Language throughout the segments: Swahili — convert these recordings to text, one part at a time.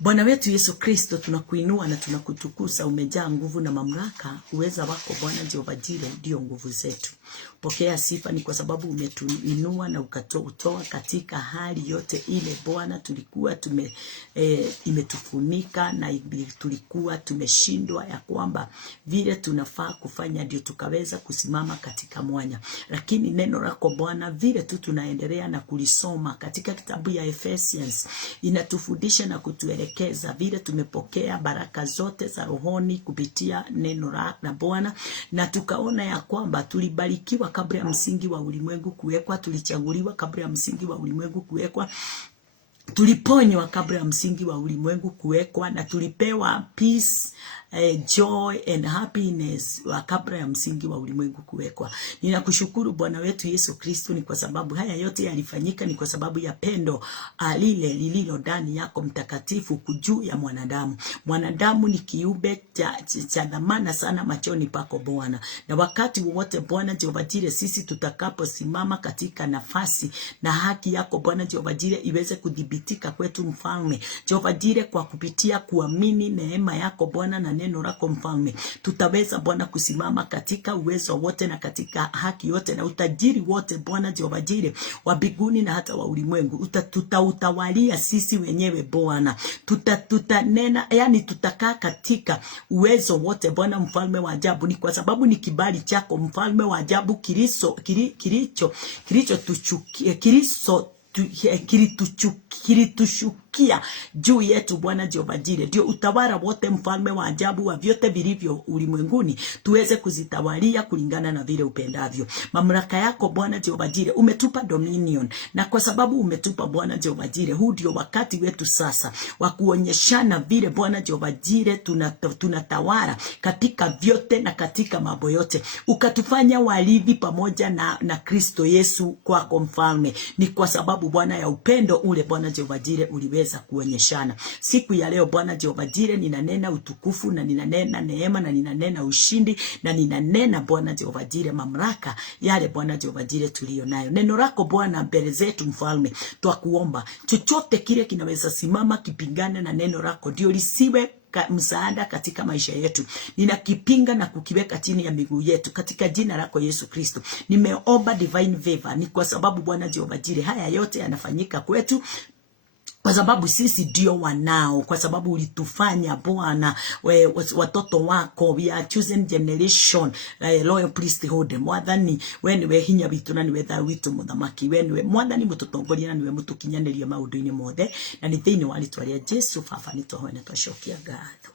Bwana wetu Yesu Kristo, tunakuinua na tunakutukuza. Umejaa nguvu na mamlaka. Uweza wako Bwana Jehova Jireh ndio nguvu zetu. Pokea sifa, ni kwa sababu umetuinua na ukatoa katika hali yote ile Bwana tulikuwa imetufunika na tulikuwa tumeshindwa ya kwamba vile tunafaa kufanya ndio tukaweza kusimama katika mwanya. Lakini neno lako Bwana vile tu tunaendelea na kulisoma katika kitabu ya Ephesians inatufundisha na kutuelekeza vile tumepokea baraka zote za rohoni kupitia neno la Bwana, na tukaona ya kwamba tulibarikiwa kabla ya msingi wa ulimwengu kuwekwa, tulichaguliwa kabla ya msingi wa ulimwengu kuwekwa, tuliponywa kabla ya msingi wa ulimwengu kuwekwa, na tulipewa peace, joy and happiness kabla ya msingi wa ulimwengu kuwekwa. Ninakushukuru Bwana wetu Yesu Kristo, ni kwa sababu haya yote yalifanyika ni kwa sababu ya pendo lile lililo ndani yako mtakatifu juu ya mwanadamu. Mwanadamu ni kiumbe cha dhamana sana machoni pako Bwana, na wakati wote Bwana Jehova Jireh sisi tutakaposimama katika nafasi na haki yako Bwana Jehova Jireh iweze kudhibitika kwetu Mfalme Jehova Jireh, kwa kupitia kuamini neema yako Bwana na neno lako Mfalme, tutaweza Bwana kusimama katika uwezo wote na katika haki yote na utajiri wote Bwana Jehova Jireh wa mbinguni na hata wa ulimwengu. Tutautawalia sisi wenyewe Bwana, tutanena, yani tutakaa katika uwezo wote Bwana Mfalme wa ajabu. Ni kwa sababu ni kibali chako Mfalme wa ajabu kilitushukia juu yetu Bwana Jehova Jireh. Ndio utawala wote Mfalme wa ajabu wa vyote vilivyo ulimwenguni tuweze kuzitawalia kulingana na vile upendavyo. Mamlaka yako Bwana Jehova Jireh umetupa dominion, na kwa sababu umetupa Bwana Jehova Jireh, huu ndio wakati wetu sasa wa kuonyeshana vile Bwana Jehova Jireh tunatawala katika vyote na katika mambo yote. Ukatufanya warithi pamoja na Kristo Yesu kwako Mfalme. Ni kwa sababu Bwana ya upendo ule Bwana Jehova Jireh uliweza kuonyeshana. Siku ya leo Bwana Jehova Jireh ninanena utukufu na ninanena neema na ninanena ushindi na ninanena Bwana Jehova Jireh mamlaka yale Bwana Jehova Jireh tulio nayo. Neno lako Bwana mbele zetu Mfalme, twakuomba chochote kile kinaweza simama kipingane na neno lako ndio lisiwe msaada katika maisha yetu. Ninakipinga na kukiweka chini ya miguu yetu katika jina lako Yesu Kristo. Nimeomba divine favor, ni kwa sababu Bwana Jehova Jireh haya yote yanafanyika kwetu kwa sababu sisi ndio wanao, kwa sababu ulitufanya Bwana watoto wako. We are chosen generation, loyal priesthood. Mwathani we niwe hinya witu na niwe tha witu muthamaki. We niwe Mwathani mututongoria na niwe mutukinyaniria maundu-ini mothe, na ni thiini wa ritwa ria Jesu Baba nitwahoe na twacokia ngatho.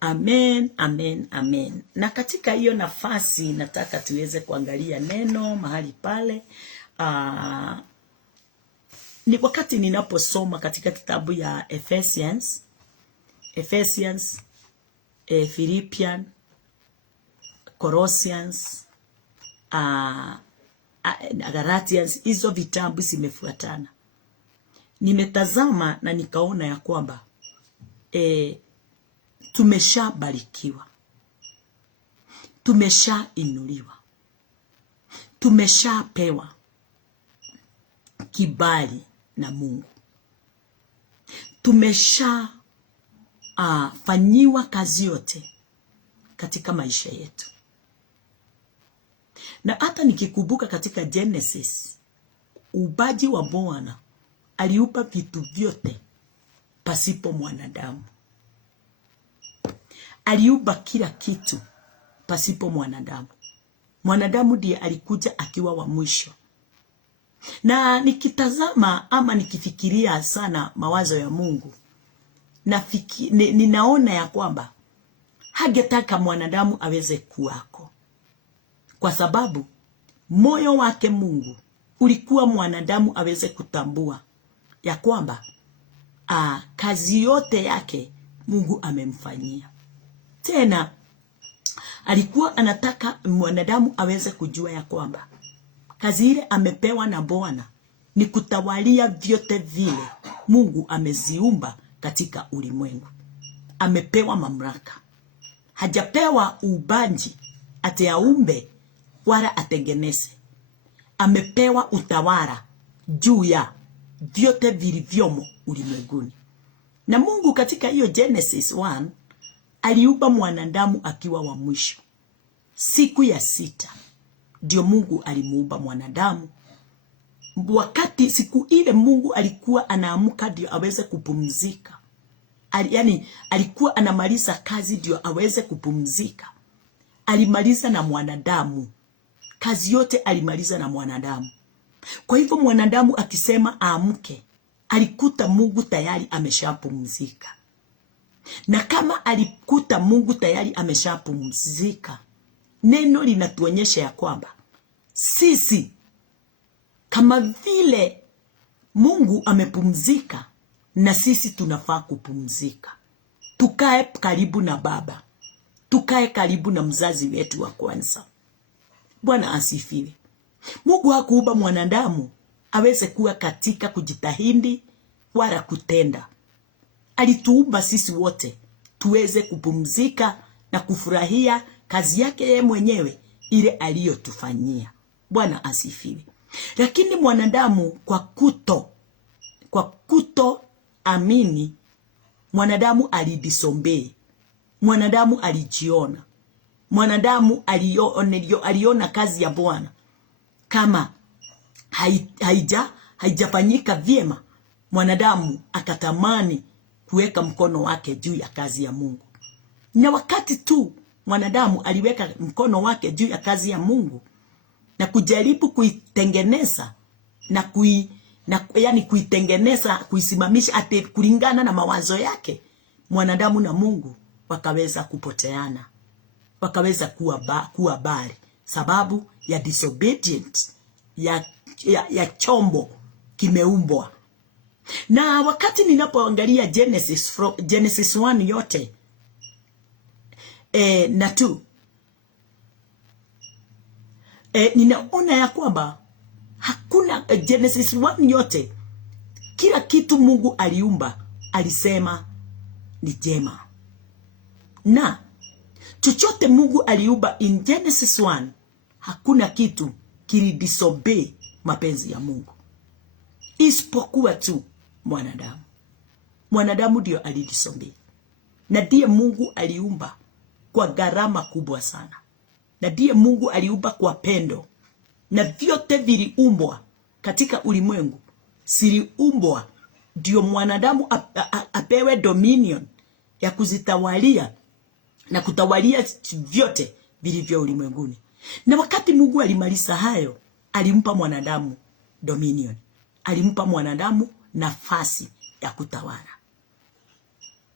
Amen, amen, amen. Na katika hiyo nafasi nataka tuweze kuangalia neno mahali pale. Ni wakati ninaposoma katika kitabu ya Ephesians, Philippians, Colossians, Galatians, hizo vitabu zimefuatana. Nimetazama na nikaona ya kwamba tumeshabarikiwa, tumeshainuliwa, tumeshapewa kibali na Mungu. Tumesha fanyiwa kazi yote katika maisha yetu. Na hata nikikumbuka katika Genesis, uumbaji wa Bwana aliumba vitu vyote pasipo mwanadamu. Aliumba kila kitu pasipo mwanadamu. Mwanadamu ndiye alikuja akiwa wa mwisho. Na nikitazama ama nikifikiria sana mawazo ya Mungu, ninaona ya kwamba hagetaka mwanadamu aweze kuwako, kwa sababu moyo wake Mungu ulikuwa mwanadamu aweze kutambua ya kwamba kazi yote yake Mungu amemfanyia. Tena alikuwa anataka mwanadamu aweze kujua ya kwamba kazi ile amepewa na Bwana ni kutawalia vyote vile Mungu ameziumba katika ulimwengu. Amepewa mamlaka. Hajapewa uumbaji ati aumbe wala atengeneze. Amepewa utawala juu ya vyote vilivyomo ulimwenguni. Na Mungu katika hiyo Genesis 1 aliumba mwanadamu akiwa wa mwisho. Siku ya 6 ndio Mungu alimuumba mwanadamu. Wakati siku ile Mungu alikuwa anaamka ndio aweze kupumzika. Yani alikuwa anamaliza kazi ndio aweze kupumzika. Alimaliza na mwanadamu. Kazi yote alimaliza na mwanadamu. Kwa hivyo mwanadamu akisema aamke, alikuta Mungu tayari ameshapumzika. Na kama alikuta Mungu tayari ameshapumzika, neno linatuonyesha ya kwamba sisi kama vile Mungu amepumzika, na sisi tunafaa kupumzika. Tukae karibu na Baba. Tukae karibu na mzazi wetu wa kwanza. Bwana asifiwe. Mungu hakuumba mwanadamu aweze kuwa katika kujitahidi wala kutenda. Alituumba sisi wote tuweze kupumzika na kufurahia kazi yake yeye mwenyewe ile aliyotufanyia. Bwana asifiwe. Lakini mwanadamu kwa kuto amini, mwanadamu alidisobey. Mwanadamu alijiona. Mwanadamu aliona kazi ya Bwana kama haijafanyika vyema. Mwanadamu akatamani kuweka mkono wake juu ya kazi ya Mungu. Na wakati tu mwanadamu aliweka mkono wake juu ya kazi ya Mungu na kujaribu kuitengeneza yani kuitengeneza, kuisimamisha ate kulingana na mawazo yake, mwanadamu na Mungu wakaweza kupoteana. Wakaweza kuwa bari sababu ya disobedient ya chombo kimeumbwa. Na wakati ninapoangalia Genesis 1 yote na 2, ninaona ya kwamba hakuna Genesis 1 yote, kila kitu Mungu aliumba alisema ni jema. Na chochote Mungu aliumba in Genesis 1, hakuna kitu kilidisobey mapenzi ya Mungu, isipokuwa tu mwanadamu. Mwanadamu ndio alidisobey, na ndiye Mungu aliumba kwa gharama kubwa sana, na ndiye Mungu aliumba kwa pendo. Na vyote viliumbwa katika ulimwengu siliumbwa ndio mwanadamu apewe dominion ya kuzitawalia na kutawalia vyote vilivyo ulimwenguni. Na wakati Mungu alimaliza hayo, alimpa mwanadamu dominion. Alimpa mwanadamu nafasi ya kutawala.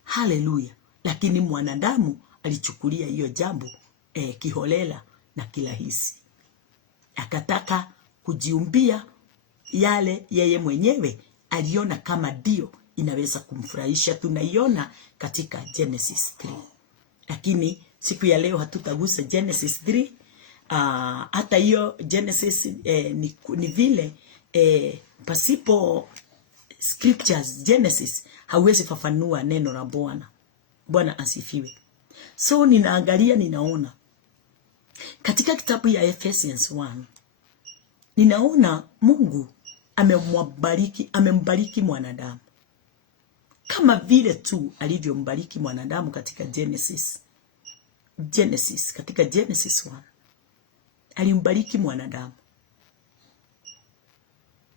Haleluya. Lakini mwanadamu alichukulia hiyo jambo kiholela na kirahisi. Akataka kujiumbia yale yeye mwenyewe aliona kama ndio inaweza kumfurahisha. Tunaiona katika Genesis 3. Lakini siku ya leo hatutagusa Genesis 3. Hata hiyo Genesis ni vile pasipo scriptures Genesis hauwezi fafanua neno la Bwana. Bwana asifiwe. So ninaangalia, ninaona katika kitabu ya Ephesians 1, ninaona Mungu amembariki mwanadamu kama vile tu alivyombariki mwanadamu katika Genesis katika Genesis 1 alimbariki mwanadamu.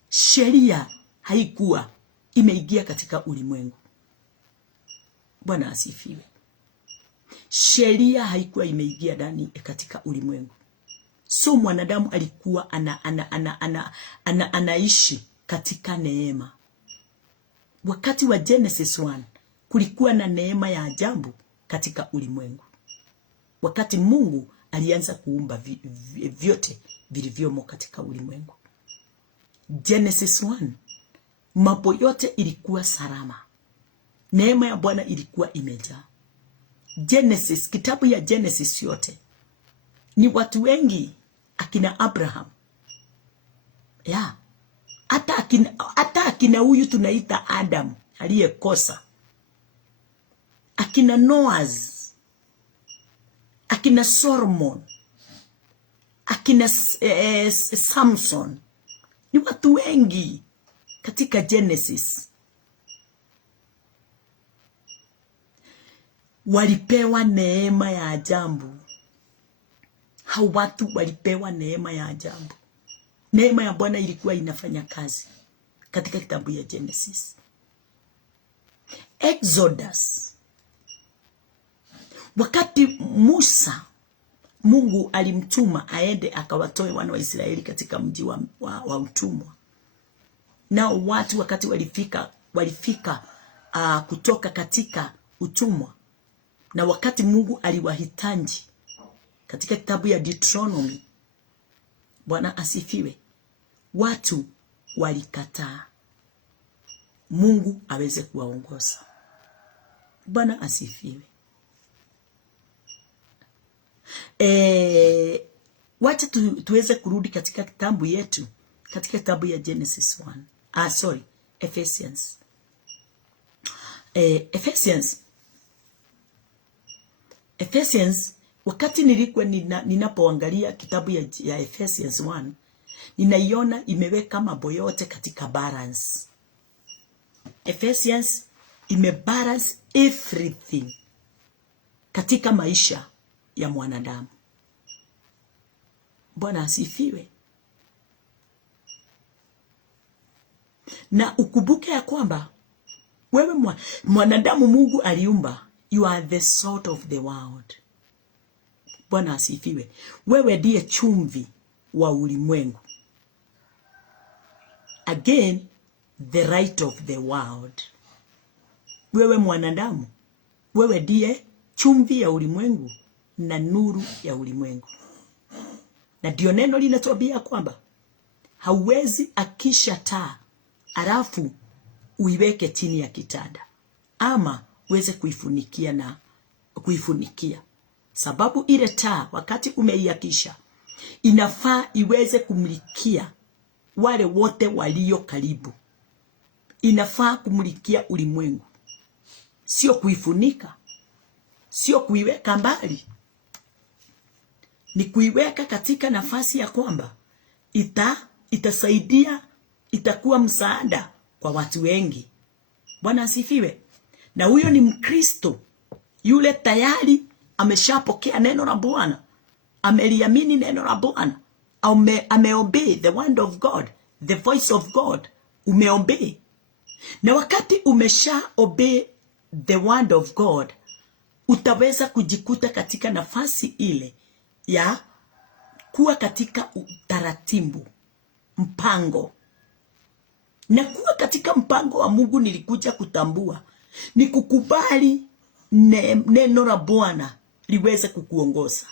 Sheria haikuwa imeingia katika ulimwengu. Bwana asifiwe. Sheria haikuwa imeingia ndani katika ulimwengu. So mwanadamu alikuwa anaishi katika neema. Wakati wa Genesis 1 kulikuwa na neema ya ajabu katika ulimwengu. Wakati Mungu alianza kuumba vyote vilivyomo katika ulimwengu. Genesis 1, mambo yote ilikuwa salama. Neema ya Bwana ilikuwa imejaa. Genesis, kitabu ya Genesis yote ni watu wengi, akina Abraham. Hata akina huyu tunaita Adam aliyekosa. Akina Noahs, akina Solomon, akina Samson. Ni watu wengi katika Genesis. walipewa neema ya ajabu. Hao watu walipewa neema ya ajabu. Neema ya Bwana ilikuwa inafanya kazi katika kitabu ya Genesis. Exodus, wakati Musa Mungu alimtuma aende akawatoe wana wa Israeli katika mji wa utumwa. Nao watu wakati walifika kutoka katika utumwa, na wakati Mungu aliwahitaji katika kitabu ya Deuteronomy, Bwana asifiwe, watu walikataa Mungu aweze kuwaongoza. Bwana asifiwe. Wacha tuweze kurudi katika kitabu yetu, katika kitabu ya Genesis 1. Ephesians. Ephesians, wakati nilikuwa ninapoangalia kitabu ya Ephesians 1, ninaiona imeweka mambo yote katika balance. Ephesians imebalance everything katika maisha ya mwanadamu. Bwana asifiwe. Na ukumbuke ya kwamba wewe mwanadamu Mungu aliumba, you are the salt of the world. Bwana asifiwe. Wewe ndiye chumvi wa ulimwengu. Again, the light of the world. Wewe mwanadamu, wewe ndiye chumvi ya ulimwengu na nuru ya ulimwengu. Na ndio neno linatuambia kwamba hauwezi akisha taa alafu uiweke chini ya kitanda ama uweze kuifunikia. Sababu ile taa wakati umeiakisha inafaa iweze kumlikia wale wote walio karibu. Inafaa kumlikia ulimwengu. Sio kuifunika. Sio kuiweka mbali. Ni kuiweka katika nafasi ya kwamba itasaidia, itakuwa msaada kwa watu wengi. Bwana asifiwe. Na huyo ni Mkristo yule tayari ameshapokea neno la Bwana, ameliamini neno la Bwana, ameobey the word of God, the voice of God, umeobey. Na wakati umesha obey the word of God, utaweza kujikuta katika nafasi ile ya kuwa katika utaratibu, mpango. Na kuwa katika mpango wa Mungu nilikuja kutambua ni kukubali neno la Bwana liweze kukuongoza.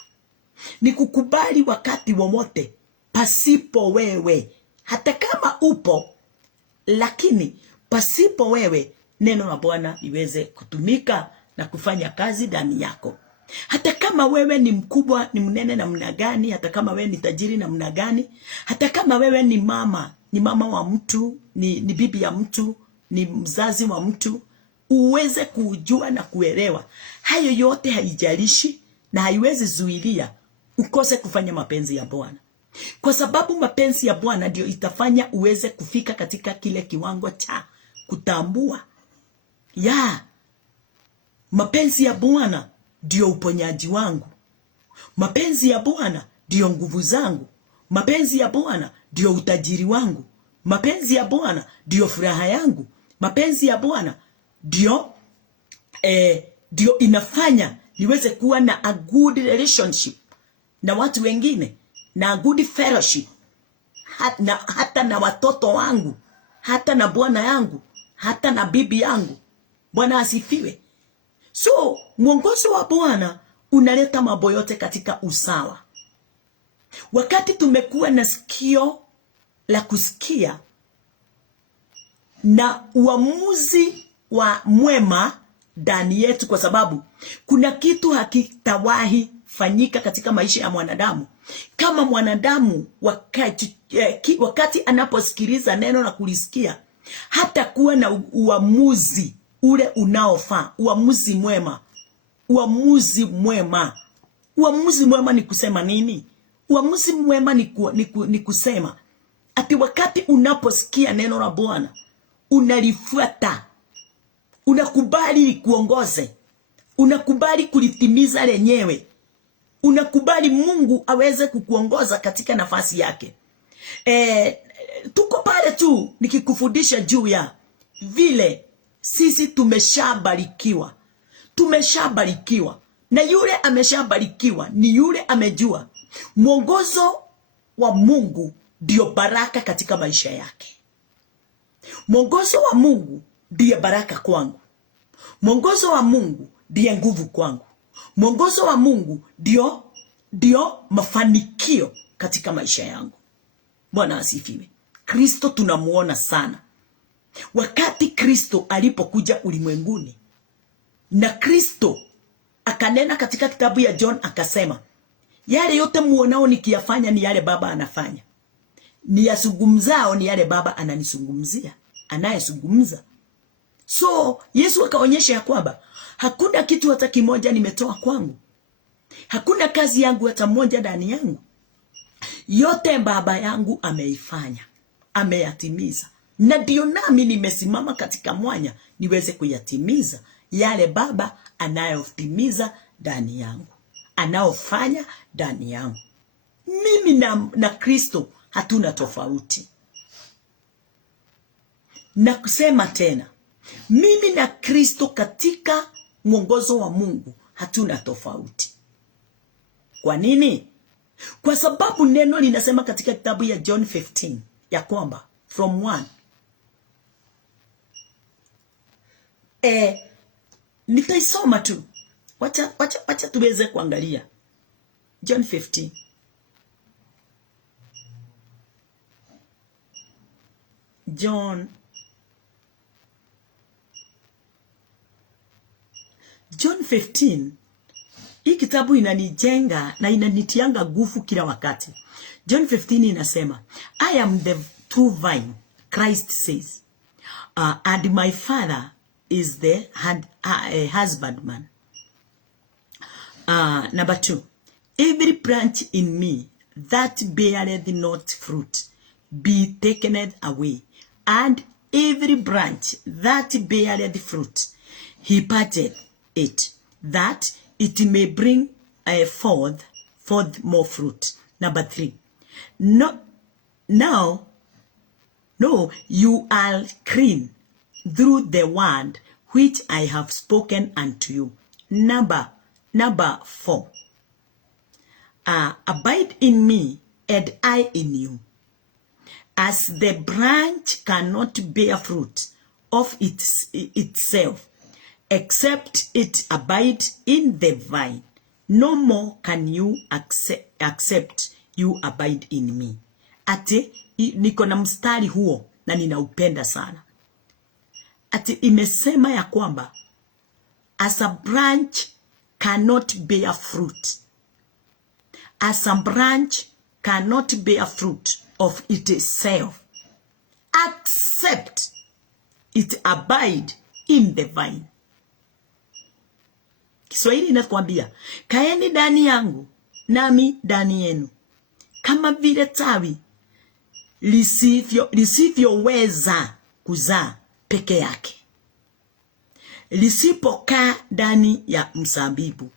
Ni kukubali wakati wowote pasipo wewe, hata kama upo, lakini pasipo wewe neno la Bwana liweze kutumika na kufanya kazi ndani yako. Hata kama wewe ni mkubwa, ni mnene namna gani, hata kama wewe ni tajiri namna gani, hata kama wewe ni mama wa mtu, ni bibi ya mtu, ni mzazi wa mtu, uweze kujua na kuelewa. Hayo yote haijalishi na haiwezi zuilia ukose kufanya mapenzi ya Bwana. Kwa sababu mapenzi ya Bwana ndio itafanya uweze kufika katika kile kiwango cha kutambua mapenzi ya Bwana ndio uponyaji wangu. Mapenzi ya Bwana ndio nguvu zangu. Mapenzi ya Bwana ndio utajiri wangu. Mapenzi ya Bwana ndio furaha yangu. Mapenzi ya Bwana ndio inafanya niweze kuwa na a good relationship na watu wengine, na a good fellowship hata na watoto wangu, hata na bwana yangu, hata na bibi yangu. Bwana asifiwe. So mwongozo wa Bwana unaleta mambo yote katika usawa. Wakati tumekuwa na sikio la kusikia na uamuzi wa mwema ndani yetu, kwa sababu kuna kitu hakitawahi fanyika katika maisha ya mwanadamu kama mwanadamu wakati anaposikiliza neno na kulisikia hata kuwa na uamuzi ule unaofaa, uamuzi mwema. Uamuzi mwema. Uamuzi mwema ni kusema nini? Uamuzi mwema ni kusema ati wakati unaposikia neno la Bwana unalifuata, unakubali kuongoze, unakubali kulitimiza lenyewe, unakubali Mungu aweze kukuongoza katika nafasi yake. Tuko pale tu nikikufundisha juu ya vile sisi tumeshabarikiwa. Na yule ameshabarikiwa ni yule amejua mwongozo wa Mungu ndio baraka katika maisha yake. Mwongozo wa Mungu ndiye baraka kwangu. Mwongozo wa Mungu ndiye nguvu kwangu. Mwongozo wa Mungu ndio mafanikio katika maisha yangu. Bwana asifiwe. Kristo tunamuona sana. Wakati Kristo alipokuja ulimwenguni, na Kristo akanena katika kitabu ya John akasema, yale yote muonao nikiyafanya ni yale Baba anafanya. Ni yasungumzao ni yale Baba ananisungumzia, anayesungumza. So Yesu akaonyesha ya kwamba hakuna kitu hata kimoja nimetoa kwangu. Hakuna kazi yangu hata moja ndani yangu. Yote Baba yangu ameifanya, ameyatimiza. Na ndio nami nimesimama katika mwanya niweze kuyatimiza yale Baba anayotimiza ndani yangu, anaofanya ndani yangu. Mimi na Kristo hatuna tofauti. Na kusema tena, mimi na Kristo katika mwongozo wa Mungu hatuna tofauti. Kwa nini? Kwa sababu neno linasema katika kitabu ya John 15 ya kwamba from 1. Nitaisoma tu. Wacha tuweze kuangalia. John 15. John 15. Hii kitabu inanijenga na inanitianga nguvu kila wakati. John 15 inasema, I am the true vine, Christ says, and my Father is the husbandman. Number 2, every branch in me that beareth not fruit, be taken away, and every branch that beareth fruit, he parted it, that it may bring forth more fruit. Number 3, no, you are clean through the word which I have spoken unto you. Number 4, abide in me and I in you. As the branch cannot bear fruit of itself, except it abide in the vine, no more can you accept you abide in me. Ati niko na mstari huo na ninaupenda sana. Ati imesema ya kwamba as a branch cannot bear fruit, as a branch cannot bear fruit of itself, except it abide in the vine. Kiswahili inakwambia, kaeni ndani yangu nami ndani yenu, kama vile tawi lisivyoweza kuzaa peke yake lisipokaa ndani ya mzabibu.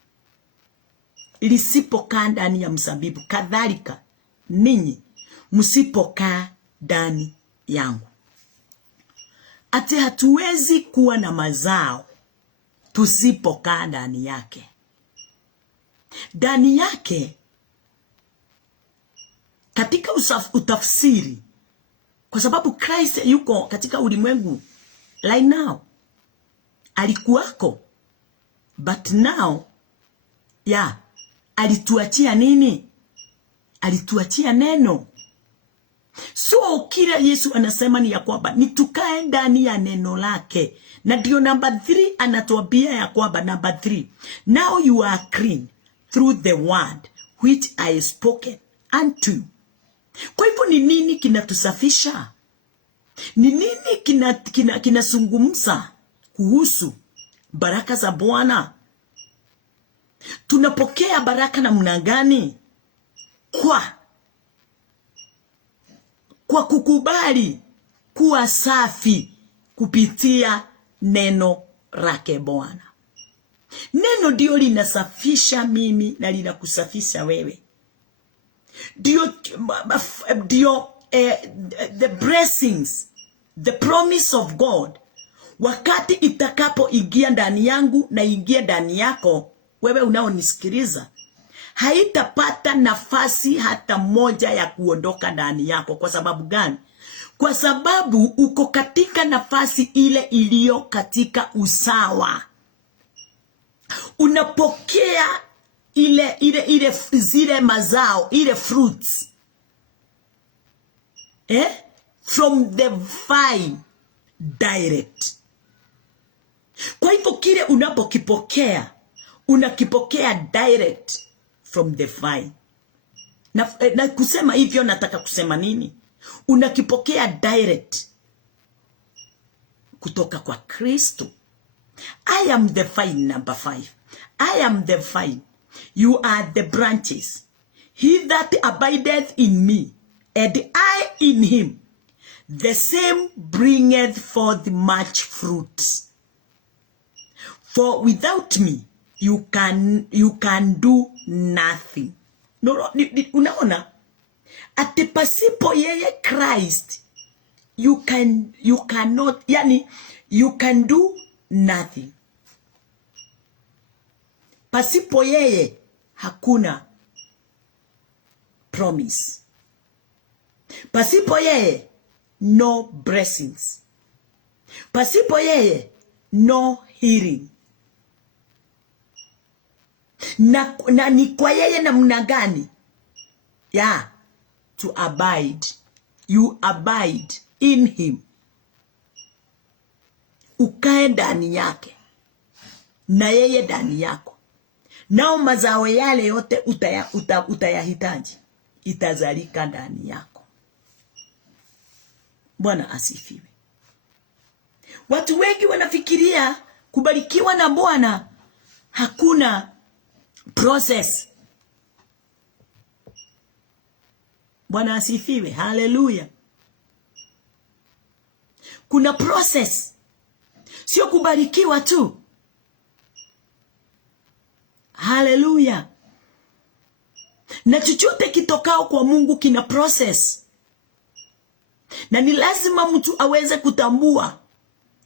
Lisipokaa ndani ya mzabibu, kadhalika ninyi msipokaa ndani yangu. Ati hatuwezi kuwa na mazao tusipokaa ndani yake. Ndani yake katika utafsiri, kwa sababu Christ yuko katika ulimwengu right now. Alikuwako, but now alituachia nini? Alituachia neno. So kila Yesu anasema ni ya kwamba nitukae ndani ya neno lake. Na ndio number 3 anatuambia ya kwamba number 3, now you are clean through the word which I spoken unto you. Kwa hivyo ni nini kinatusafisha? Ni nini kinazungumza kuhusu baraka za Bwana? Tunapokea baraka namna gani? Kwa kukubali kuwa safi kupitia neno lake Bwana. Neno ndio linasafisha mimi na linakusafisha wewe. Ndio the blessings, the promise of God, wakati itakapo ingia ndani yangu na ingia ndani yako, wewe unaonisikiliza, haitapata nafasi hata moja ya kuondoka ndani yako. Kwa sababu gani? Kwa sababu uko katika nafasi ile iliyo katika usawa. Unapokea zile mazao, ile fruits from the vine direct. Kwa hivyo kile unapokipokea, unakipokea direct from the vine. Na kusema hivyo nataka kusema nini? Unakipokea direct kutoka kwa Kristo. I am the vine, number 5. I am the vine. You are the branches. He that abideth in me, and I in him, the same bringeth forth much fruit. For without me, you can do nothing. No, unaona? Ati pasipo yeye Christ, you cannot, yani, you can do nothing. Pasipo yeye hakuna promise. Pasipo yeye no blessings. Pasipo yeye no healing. Na ni kwa yeye namna gani? Yeah, to abide. You abide in him. Ukae ndani yake na yeye ndani yako. Nao mazao yale yote utayahitaji, itazalika ndani yako. Bwana asifiwe. Watu wengi wanafikiria kubarikiwa na Bwana hakuna process. Bwana asifiwe. Haleluya. Kuna process. Sio kubarikiwa tu. Haleluya. Na chochote kitokao kwa Mungu kina process. Na ni lazima mtu aweze kutambua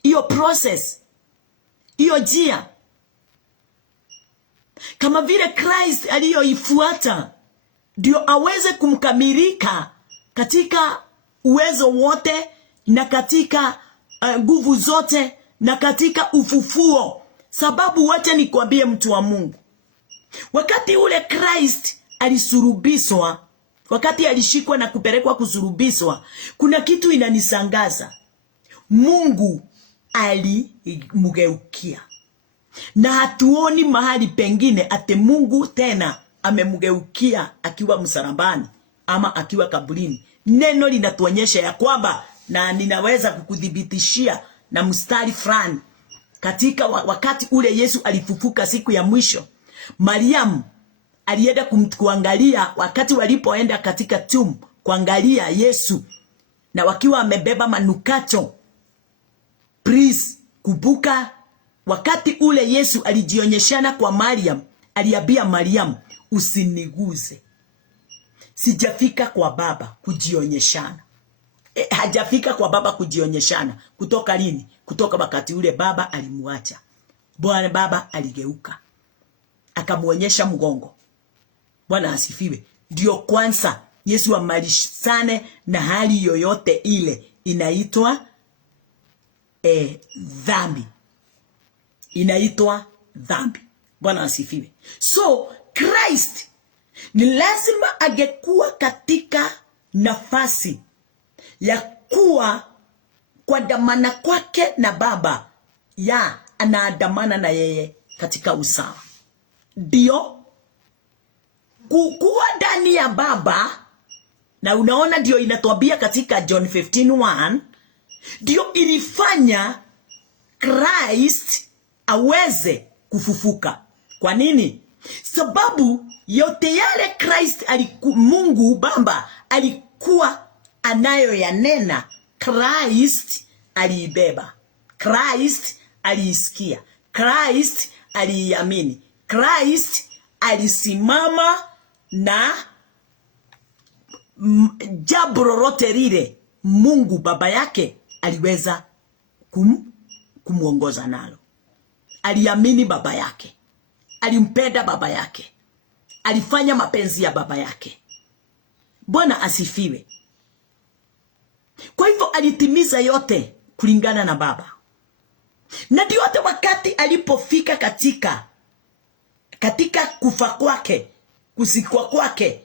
hiyo process, hiyo njia. Kama vile Christ aliyoifuata ndio aweze kumkamilika katika uwezo wote na katika nguvu zote na katika ufufuo. Sababu wacha nikwambie mtu wa Mungu, wakati ule Christ alisurubishwa, wakati alishikwa na kupelekwa kusurubishwa, kuna kitu inanisangaza. Mungu alimgeukia. Na hatuoni mahali pengine ate Mungu tena amemgeukia akiwa msalabani ama akiwa kaburini. Neno linatuonyesha ya kwamba, na ninaweza kukudhibitishia na mstari fulani, katika wakati ule Yesu alifufuka siku ya mwisho, Mariamu alienda kuangalia, wakati walipoenda katika tomb kuangalia Yesu, na wakiwa amebeba manukato. Please kumbuka, wakati ule Yesu alijionyeshana kwa Mariam, aliambia Mariam, usiniguze. Sijafika kwa Baba kujionyeshana. Hajafika kwa Baba kujionyeshana. Kutoka lini? Kutoka wakati ule Baba alimuacha. Bwana Baba aligeuka, akamuonyesha mgongo. Bwana asifiwe. Ndio kwanza Yesu amalizane na hali yoyote ile inaitwa dhambi. Inaitwa dhambi. Bwana asifiwe. So Christ ni lazima angekuwa katika nafasi ya kuwa kwa damana kwake na Baba, ya anaandamana na yeye katika usawa. Ndio kukuwa ndani ya Baba, na unaona ndio inatuambia katika John 15:1, ndio ilifanya Christ aweze kufufuka. Kwa nini? Sababu yote yale Christ Mungu Baba alikuwa anayo yanena, Christ aliibeba, Christ aliisikia, Christ aliamini. Christ alisimama na jambo lolote lile Mungu baba yake aliweza kumuongoza nalo. Aliamini baba yake, alimpenda baba yake, alifanya mapenzi ya baba yake. Bwana asifiwe. Kwa hivyo alitimiza yote kulingana na baba. Na ndio hata wakati alipofika katika kufa kwake, kuzikwa kwake,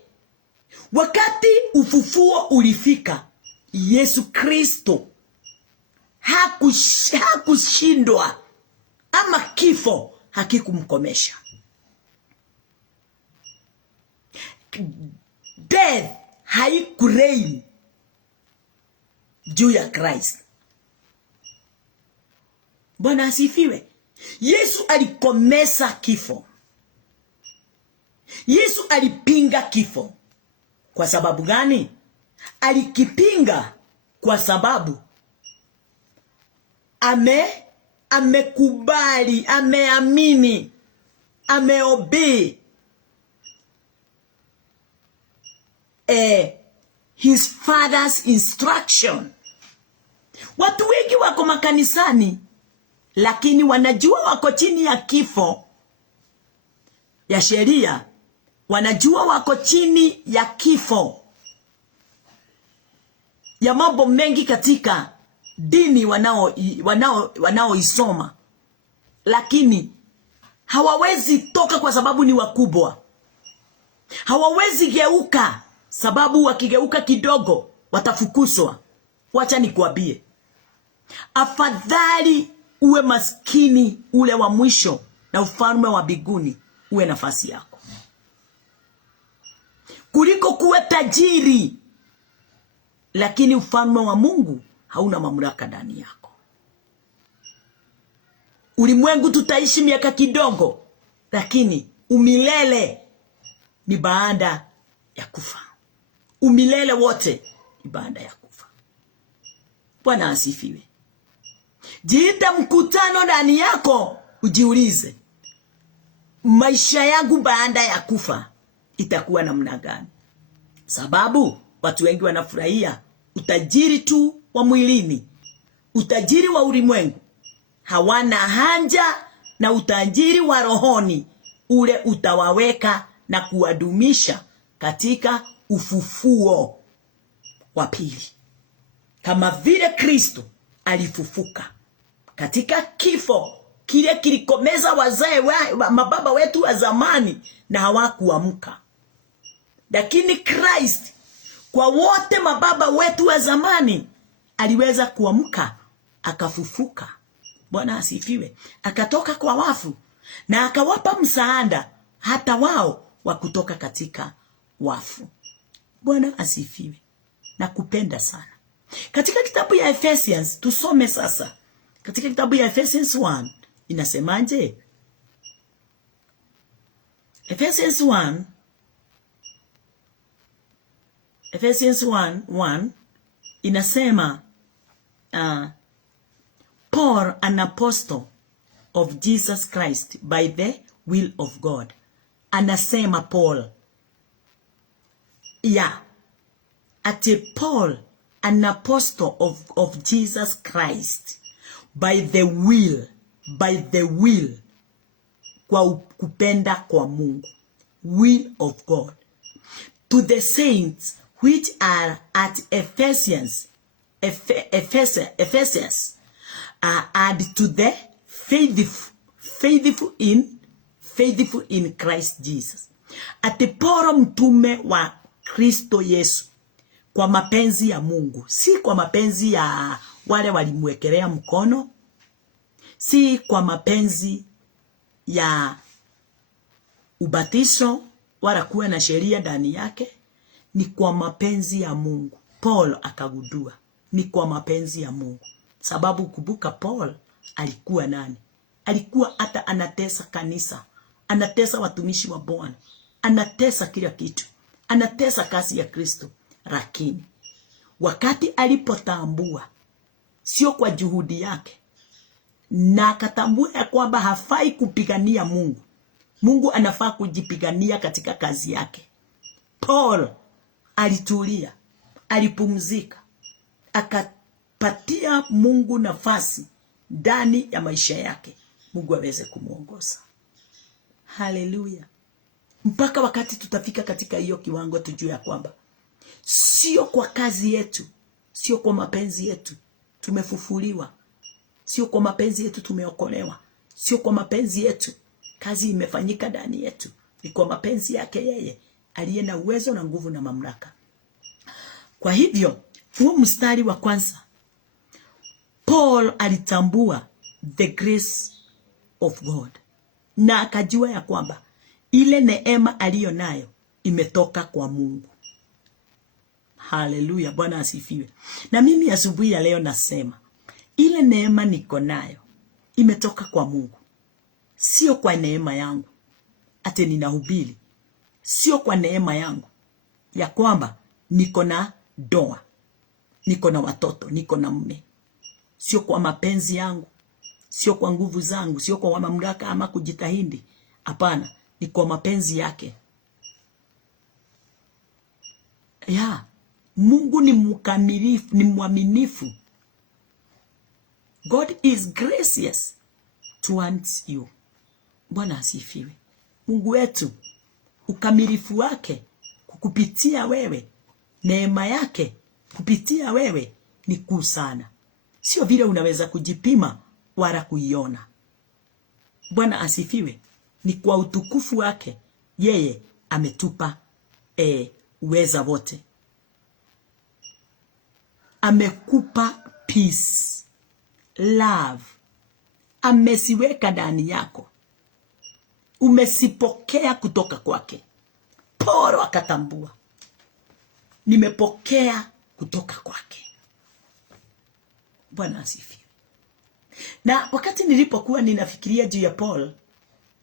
wakati ufufuo ulifika, Yesu Kristo hakushindwa ama kifo hakikumkomesha. Death haikureign juu ya Christ. Bwana asifiwe. Yesu alikomesa kifo. Yesu alipinga kifo. Kwa sababu gani? Alikipinga kwa sababu amekubali, ameamini, ameobey his father's instruction. Watu wengi wako makanisani lakini wanajua wako chini ya kifo ya sheria, wanajua wako chini ya kifo ya mambo mengi katika dini wanaoisoma, lakini hawawezi toka kwa sababu ni wakubwa. Hawawezi geuka sababu wakigeuka kidogo watafukuzwa. Wacha nikuambie, afadhali uwe maskini ule wa mwisho na ufalme wa mbinguni uwe nafasi yako, kuliko kuwe tajiri lakini ufalme wa Mungu hauna mamlaka ndani yako. Ulimwengu tutaishi miaka kidogo, lakini umilele ni baada ya kufa. Umilele wote ni baada ya kufa. Bwana asifiwe. Jiita mkutano ndani yako, ujiulize, maisha yangu baada ya kufa itakuwa namna gani? Sababu watu wengi wanafurahia utajiri tu wa mwilini, utajiri wa ulimwengu. Hawana haja na utajiri wa rohoni, ule utawaweka na kuwadumisha katika ufufuo wa pili. Kama vile Kristo alifufuka katika kifo kile kilikomeza wazee mababa wetu wa zamani na hawakuamka. Lakini Christ kwa wote mababa wetu wa zamani aliweza kuamka, akafufuka. Bwana asifiwe. Akatoka kwa wafu na akawapa msaada hata wao wa kutoka katika wafu. Bwana asifiwe. Nakupenda sana. Katika kitabu ya Ephesians, tusome sasa. Katika kitabu ya Ephesians 1 inasemaje? Ephesians 1 inasema Paul, an apostle of Jesus Christ by the will of God. Anasema Paul, ati Paul, an apostle of Jesus Christ by the will, kwa kupenda kwa Mungu, will of God, to the saints which are at Ephesus, and to the faithful in Christ Jesus. Ati Paulo mtume wa Kristo Yesu kwa mapenzi ya Mungu, si kwa mapenzi ya wale walimwekelea mkono, si kwa mapenzi ya ubatizo wala kuwa na sheria ndani yake, ni kwa mapenzi ya Mungu. Paul akagundua ni kwa mapenzi ya Mungu. Sababu kumbuka, Paul alikuwa nani? Alikuwa hata anatesa kanisa, anatesa watumishi wa Bwana, anatesa kila kitu, anatesa kazi ya Kristo. Lakini wakati alipotambua, sio kwa juhudi yake, na akatambua ya kwamba hafai kupigania Mungu. Mungu anafaa kujipigania katika kazi yake. Paul alitulia, alipumzika, akapatia Mungu nafasi ndani ya maisha yake, Mungu aweze kumuongoza. Haleluya. Mpaka wakati tutafika katika hiyo kiwango, tujue ya kwamba sio kwa kazi yetu, sio kwa mapenzi yetu tumefufuliwa, sio kwa mapenzi yetu tumeokolewa, sio kwa mapenzi yetu kazi imefanyika ndani yetu, ni kwa mapenzi yake yeye aliye na uwezo na nguvu na mamlaka. Kwa hivyo huo mstari wa kwanza, Paul alitambua the grace of God, na akajua ya kwamba ile neema aliyo nayo imetoka kwa Mungu. Haleluya, Bwana asifiwe. Na mimi asubuhi ya leo nasema ile neema niko nayo imetoka kwa Mungu, sio kwa neema yangu ate ninahubiri, sio kwa neema yangu ya kwamba niko na doa, niko na watoto, niko na mume, sio kwa mapenzi yangu, sio kwa nguvu zangu, sio kwa mamlaka ama kujitahidi. Hapana, ni kwa mapenzi yake. Ya, Mungu ni mkamilifu, ni mwaminifu. God is gracious towards you. Bwana asifiwe. Mungu wetu, ukamilifu wake kukupitia wewe, neema yake kupitia wewe ni kuu sana. Sio vile unaweza kujipima wala kuiona. Bwana asifiwe. Ni kwa utukufu wake yeye ametupa uweza wote. Amekupa peace, love, amesiweka ndani yako, umesipokea kutoka kwake. Paulo akatambua, nimepokea kutoka kwake. Bwana asifiwe. Na wakati nilipokuwa ninafikiria juu ya Paul,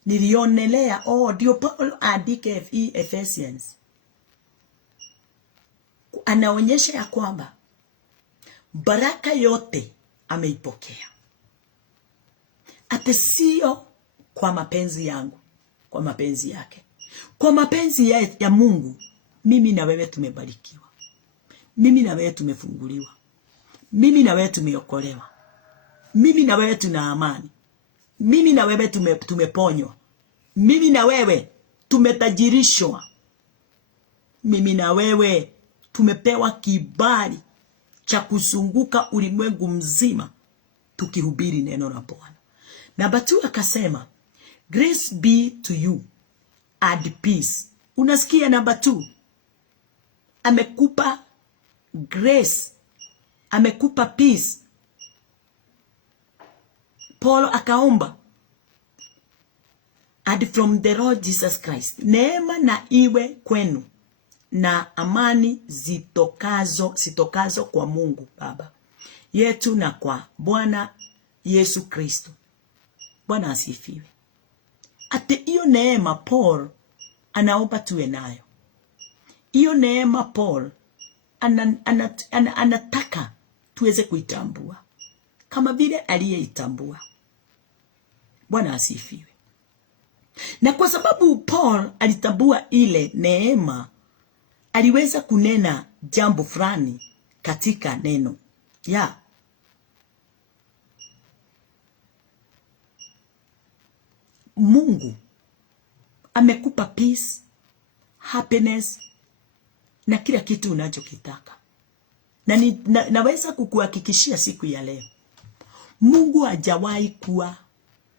nilionelea ndio Paul andike Ephesians, anaonyesha ya kwamba baraka yote ameipokea, ate sio kwa mapenzi yangu, kwa mapenzi yake. Kwa mapenzi ya Mungu, mimi na wewe tumebarikiwa, mimi na wewe tumefunguliwa, mimi na wewe tumeokolewa, mimi na wewe tuna amani, mimi na wewe tumeponywa, mimi na wewe tumetajirishwa, mimi na wewe tumepewa kibali cha kuzunguka ulimwengu mzima tukihubiri neno la Bwana. Namba 2 akasema, grace be to you and peace. Unasikia namba 2? Amekupa grace, amekupa peace. Paul akaomba, and from the Lord Jesus Christ, neema na iwe kwenu na amani zitokazo kwa Mungu Baba yetu na kwa Bwana Yesu Kristo. Bwana asifiwe. Ate hiyo neema Paul anaomba tuwe nayo. Hiyo neema Paul anataka tuweze kuitambua kama vile aliyeitambua. Bwana asifiwe. Na kwa sababu Paul alitambua ile neema, aliweza kunena jambo fulani katika neno. Mungu amekupa peace, happiness na kila kitu unachokitaka. Na naweza kukuhakikishia siku ya leo, Mungu hajawahi kuwa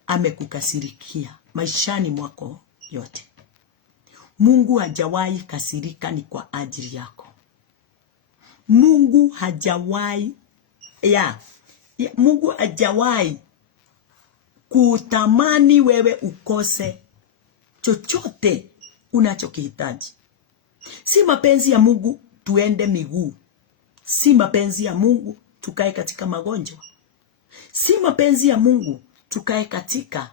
amekukasirikia maishani mwako yote. Mungu hajawahi kasirika ni kwa ajili yako. Mungu hajawahi Mungu hajawahi kutamani wewe ukose chochote unachokihitaji. Si mapenzi ya Mungu tuende miguu. Si mapenzi ya Mungu tukae katika magonjwa. Si mapenzi ya Mungu tukae katika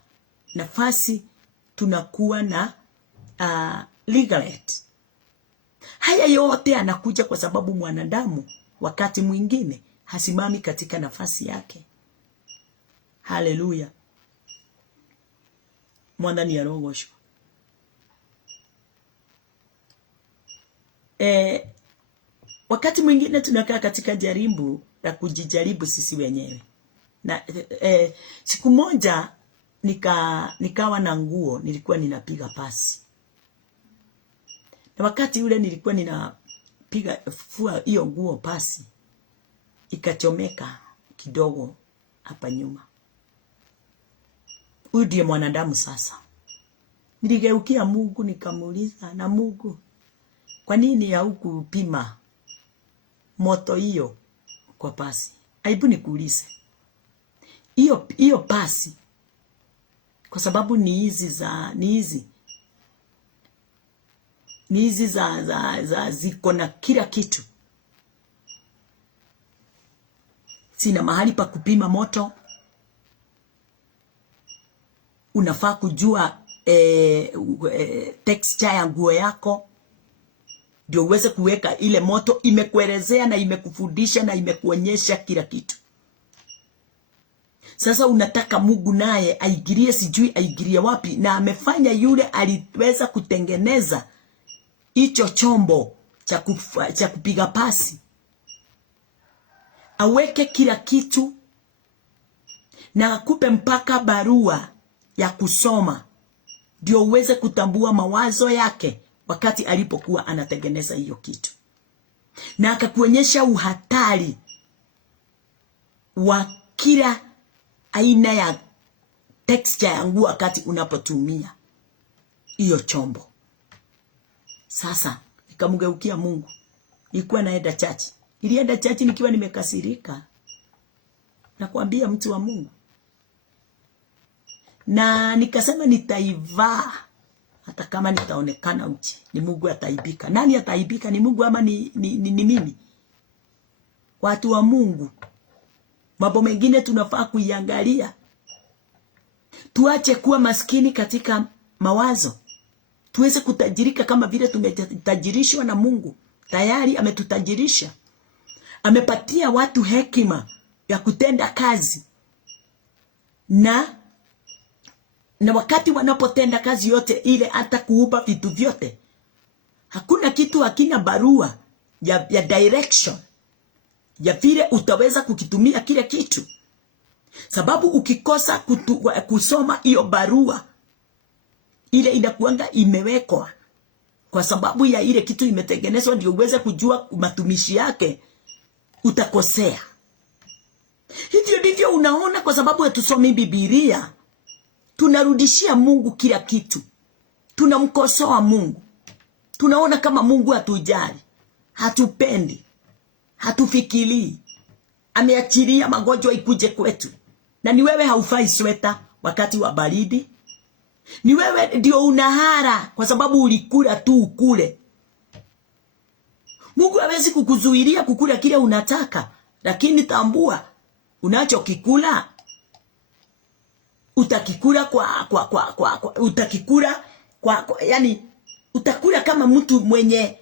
nafasi tunakuwa na legal aid. Haya yote anakuja kwa sababu mwanadamu wakati mwingine hasimami katika nafasi yake. Haleluya. Mwathani arogocwo. Wakati mwingine tunakaa katika jaribu la kujijaribu sisi wenyewe. Na siku moja nikawa na nguo nilikuwa ninapiga pasi. Na wakati ule nilikuwa ninapiga fua hiyo nguo pasi, ikachomeka kidogo hapa nyuma. Huyu ndiye mwanadamu sasa. Niligeukia Mungu nikamuuliza, na Mungu, kwa nini haukupima moto hiyo kwa pasi? Aibu nikuulize. Hiyo pasi, kwa sababu ni hizi za ziko na kila kitu. Sina mahali pa kupima moto. Unafaa kujua texture ya nguo yako ndio uweze kuweka ile moto. Imekuelezea na imekufundisha na imekuonyesha kila kitu. Sasa unataka Mungu naye aigirie, sijui aigirie wapi, na amefanya yule aliweza kutengeneza hicho chombo cha kupiga pasi, aweke kila kitu na akupe mpaka barua ya kusoma ndio uweze kutambua mawazo yake wakati alipokuwa anatengeneza hiyo kitu, na akakuonyesha uhatari wa kila aina ya texture ya nguo wakati unapotumia hiyo chombo. Sasa nikamgeukia Mungu. Nilikuwa naenda church. Nilienda church nikiwa nimekasirika. Nakwambia mtu wa Mungu. Na nikasema nitaivaa hata kama nitaonekana uchi. Ni Mungu ataibika. Nani ataibika? Ni Mungu ama ni mimi? Watu wa Mungu, mambo mengine tunafaa kuiangalia. Tuache kuwa maskini katika mawazo. Tuweze kutajirika kama vile tumetajirishwa na Mungu. Tayari ametutajirisha. Amepatia watu hekima ya kutenda kazi. Na wakati wanapotenda kazi yote ile, hata kuupa vitu vyote, hakuna kitu hakina barua ya direction ya vile utaweza kukitumia kile kitu. Sababu ukikosa kusoma hiyo barua, ile inakuanga imewekwa kwa sababu ya ile kitu imetengenezwa ndio uweze kujua matumishi yake, utakosea. Hivyo ndivyo unaona, kwa sababu hatusomi Biblia, tunarudishia Mungu kila kitu. Tunamkosoa Mungu. Tunaona kama Mungu hatujali, hatupendi, hatufikiri. Ameachilia magonjwa ikuje kwetu. Na ni wewe haufai sweta wakati wa baridi. Ni wewe ndio unahara kwa sababu ulikula tu ukule. Mungu hawezi kukuzuilia kukula kile unataka, lakini tambua unachokikula utakikula yani utakula kama mtu mwenye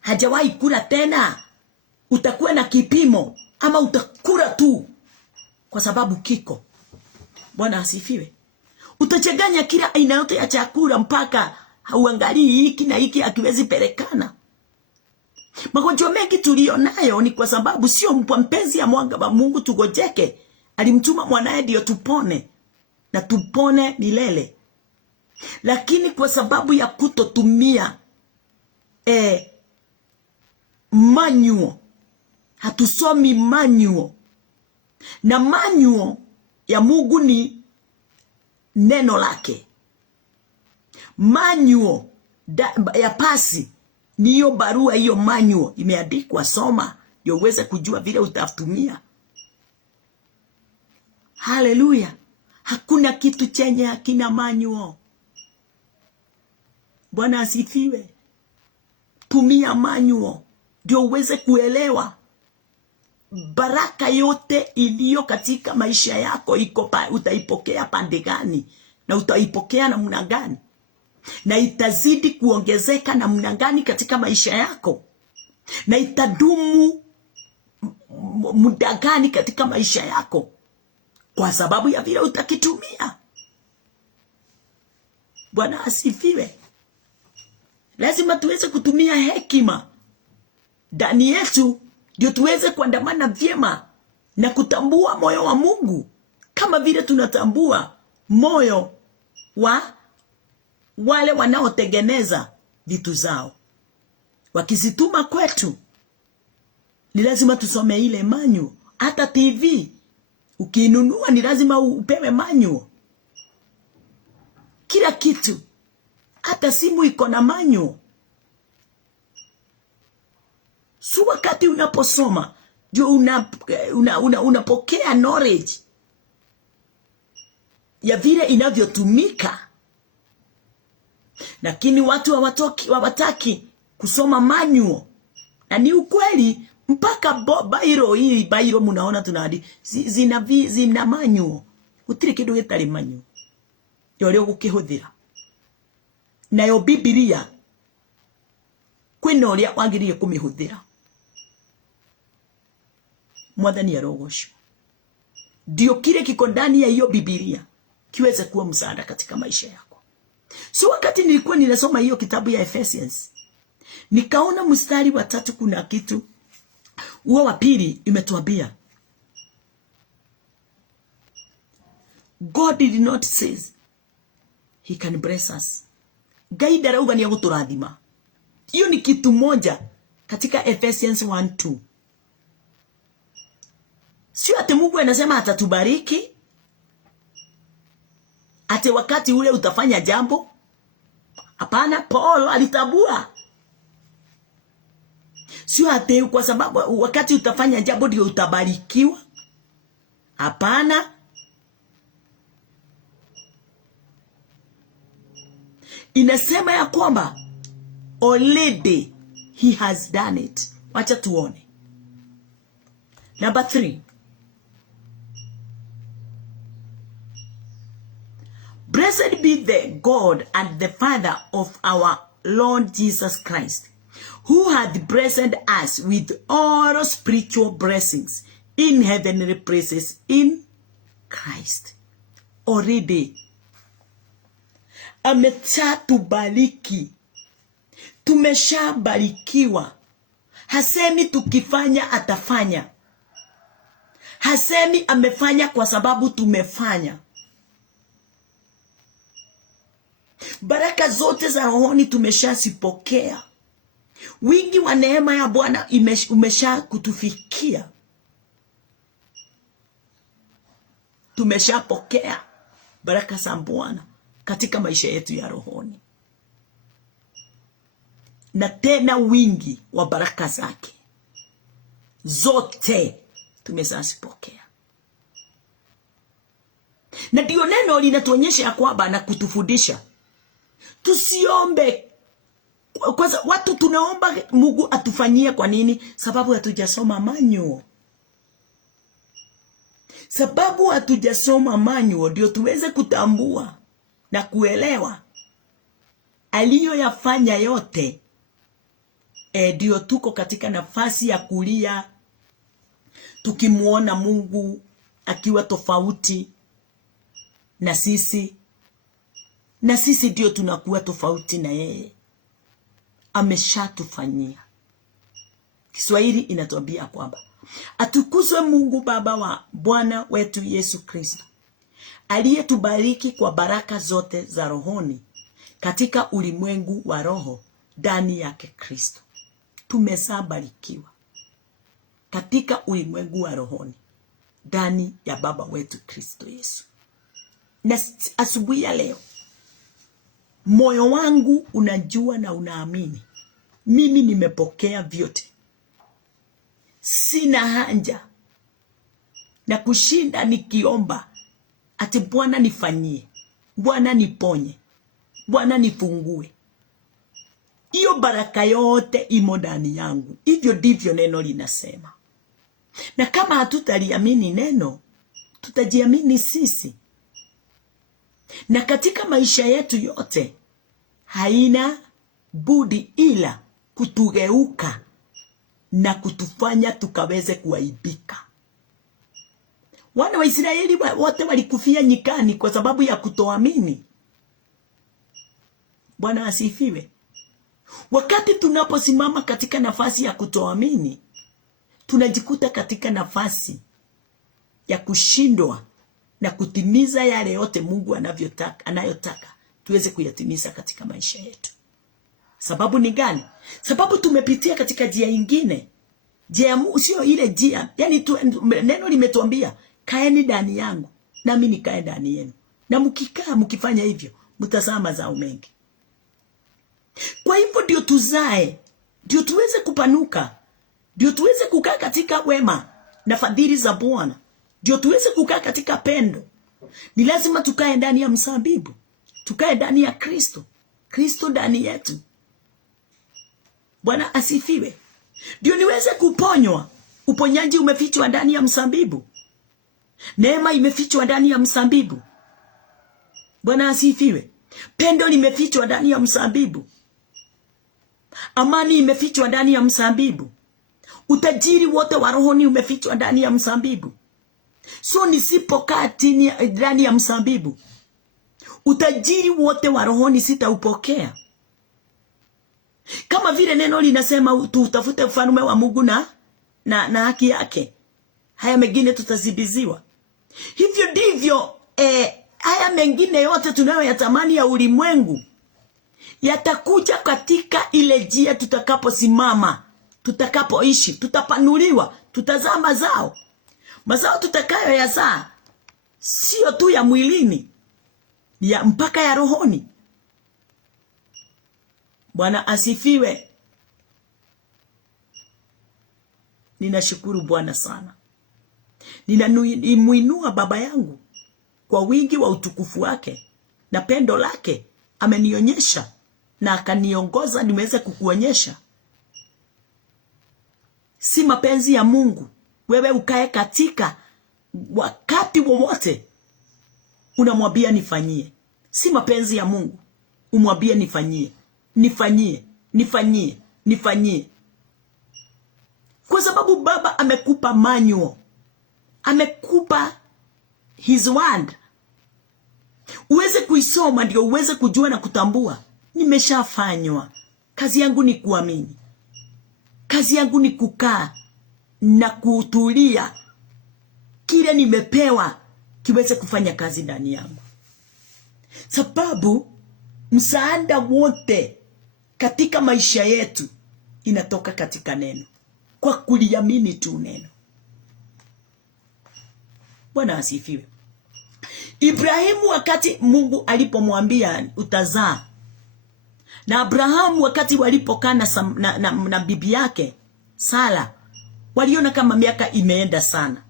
hajawahi kula tena. Utakuwa na kipimo, ama utakula tu kwa sababu kiko. Bwana asifiwe. Utachanganya kila aina yote ya chakula mpaka hauangalii hiki na hiki akiwezi pelekana. Magonjwa mengi tulio nayo ni kwa sababu sio mpenzi ya mwanga wa Mungu tugojeke. Alimtuma mwanae ndio tupone, na tupone milele. Lakini kwa sababu ya kutotumia manual, hatusomi manual. Na manual ya Mungu ni neno lake. Manual ya pasi ni hiyo barua, hiyo manual imeandikwa, soma ndio uweze kujua vile utatumia. Haleluya. Hakuna kitu chenye hakina manual. Bwana asifiwe. Tumia manual ndio uweze kuelewa baraka yote iliyo katika maisha yako utaipokea pande gani, na utaipokea namna gani, na itazidi kuongezeka namna gani katika maisha yako, na itadumu muda gani katika maisha yako. kwa sababu ya vile utakitumia. Bwana asifiwe. Lazima tuweze kutumia hekima ndani yetu, ndio tuweze kuandamana vyema na kutambua moyo wa Mungu kama vile tunatambua moyo wa wale wanaotengeneza vitu zao. Wakizituma kwetu, ni lazima tusome ile manyu. Hata TV ukinunua ni lazima upewe manyu. Kila kitu, hata simu iko na manyu. So wakati unaposoma ndio unapokea knowledge ya vile inavyotumika. Lakini watu hawataki kusoma manual. Na ni ukweli, mpaka bairo munaona tunadi zina manual. Utiri kindu gitari manual yo gukihuthira. Nayo Biblia kwina uria wagiriye kumihuthira. Mwathani arogosho. Ndio kile kiko ndani ya hiyo Biblia kiweze kuwa msaada katika maisha yako. So wakati nilikuwa ninasoma hiyo kitabu ya Ephesians, nikaona mstari wa 3 kuna kitu. Huo wa pili imetuambia God did not say he can bless us. Gaida rauga ni aguturathima. Hiyo ni kitu moja katika Ephesians 1:2. Sio ati Mungu anasema atatubariki ate wakati ule utafanya jambo. Hapana, Paul alitabua. Sio ati kwa sababu wakati utafanya jambo ndio utabarikiwa. Hapana. Inasema ya kwamba already he has done it. Wacha tuone. Number 3. Blessed be the God and the Father of our Lord Jesus Christ, who hath blessed us with all spiritual blessings in heavenly places in Christ. Already ameshatubariki. Tumeshabarikiwa. Hasemi tukifanya atafanya. Hasemi amefanya kwa sababu tumefanya. Baraka zote za rohoni tumeshazipokea. Wingi wa neema ya Bwana umesha kutufikia. Tumeshapokea baraka za Bwana katika maisha yetu ya rohoni. Na tena wingi wa baraka zake zote tumeshazipokea. Na ndio neno linatuonyesha kwamba na kutufundisha tusiombe. Kwanza watu tunaomba Mungu atufanyie. Kwa nini? Sababu hatujasoma manual. Sababu hatujasoma manual ndio tuweze kutambua na kuelewa aliyoyafanya yote. Ndio tuko katika nafasi ya kulia tukimuona Mungu akiwa tofauti na sisi. Na sisi ndio tunakuwa tofauti na yeye. Ameshatufanyia. Kiswahili inatuambia kwamba atukuzwe Mungu Baba wa Bwana wetu Yesu Kristo, aliyetubariki kwa baraka zote za rohoni katika ulimwengu wa roho ndani yake Kristo. Tumesabarikiwa katika ulimwengu wa rohoni ndani ya Baba wetu Kristo Yesu. Na asubuhi ya leo moyo wangu unajua na unaamini mimi nimepokea vyote. Sina haja na kushinda nikiomba ati Bwana nifanyie, Bwana niponye, Bwana nifungue. Hiyo baraka yote imo ndani yangu. Hivyo ndivyo neno linasema. Na kama hatutaliamini neno, tutajiamini sisi. Na katika maisha yetu yote haina budi ila kutugeuka na kutufanya tukaweze kuaibika. Wana wa Israeli wote walikufia nyikani kwa sababu ya kutoamini. Bwana asifiwe. Wakati tunaposimama katika nafasi ya kutoamini, tunajikuta katika nafasi ya kushindwa na kutimiza yale yote Mungu anayotaka tuweze kuyatimiza katika maisha yetu. Sababu ni gani? Sababu tumepitia katika njia nyingine. Njia sio ile njia. Yaani neno limetuambia, kaeni ndani yangu nami nikae ndani yenu. Na mkikaa mkifanya hivyo, mtazaa mazao mengi. Kwa hivyo ndio tuzae, ndio tuweze kupanuka, ndio tuweze kukaa katika wema na fadhili za Bwana, ndio tuweze kukaa katika pendo. Ni lazima tukae ndani ya mzabibu, tukae ndani ya Kristo, Kristo ndani yetu. Bwana asifiwe. Ndio niweze kuponywa. Uponyaji umefichwa ndani ya mzabibu. Neema imefichwa ndani ya mzabibu. Bwana asifiwe. Pendo limefichwa ndani ya mzabibu. Amani imefichwa ndani ya mzabibu. Utajiri wote wa rohoni umefichwa ndani ya mzabibu. So nisipokaa ndani ya mzabibu, utajiri wote wa rohoni sitaupokea. Kama vile neno linasema tutafute ufalme wa Mungu na haki yake, haya mengine tutazidiziwa. Hivyo ndivyo haya mengine yote tunayoyatamani ya ulimwengu yatakuja katika ile njia tutakaposimama, tutakapoishi, tutapanuliwa, tutazaa mazao. Mazao tutakayoyazaa sio tu ya mwilini, ya mpaka ya rohoni. Bwana asifiwe. Ninashukuru Bwana sana. Ninamuinua baba yangu kwa wingi wa utukufu wake na pendo lake. Amenionyesha na akaniongoza niweze kukuonyesha. Si mapenzi ya Mungu wewe ukae katika wakati wowote unamwambia nifanyie. Si mapenzi ya Mungu umwambie nifanyie, nifanyie, nifanyie, nifanyie. Kwa sababu baba amekupa manual, amekupa his word, uweze kuisoma ndio uweze kujua na kutambua. Nimeshafanywa. Kazi yangu ni kuamini. Kazi yangu ni kukaa na kutulia, kile nimepewa kiweze kufanya kazi ndani yangu. Sababu msaada wote katika maisha yetu inatoka katika neno, kwa kuliamini tu neno. Bwana asifiwe. Ibrahimu wakati Mungu alipomwambia utazaa, na Abrahamu wakati walipokaa na bibi yake Sara, waliona kama miaka imeenda sana.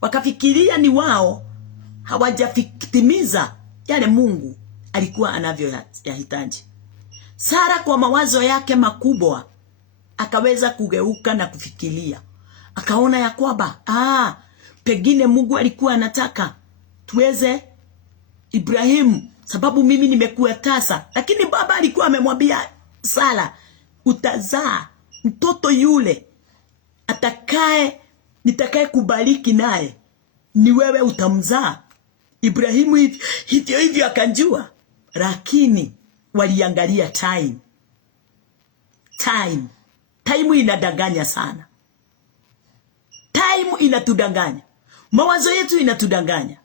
Wakafikiria ni wao hawajatimiza yale Mungu alikuwa anavyoyahitaji. Sara kwa mawazo yake makubwa akaweza kugeuka na kufikiria. Akaona ya kwamba pengine Mungu alikuwa anataka tuweze Ibrahimu, sababu mimi nimekuwa tasa. Lakini baba alikuwa amemwambia Sara, utazaa mtoto yule nitakaye kubariki naye ni wewe utamzaa. Ibrahimu hivyo akanjua. Lakini waliangalia time. Time inadanganya sana. Time inatudanganya. Mawazo yetu inatudanganya.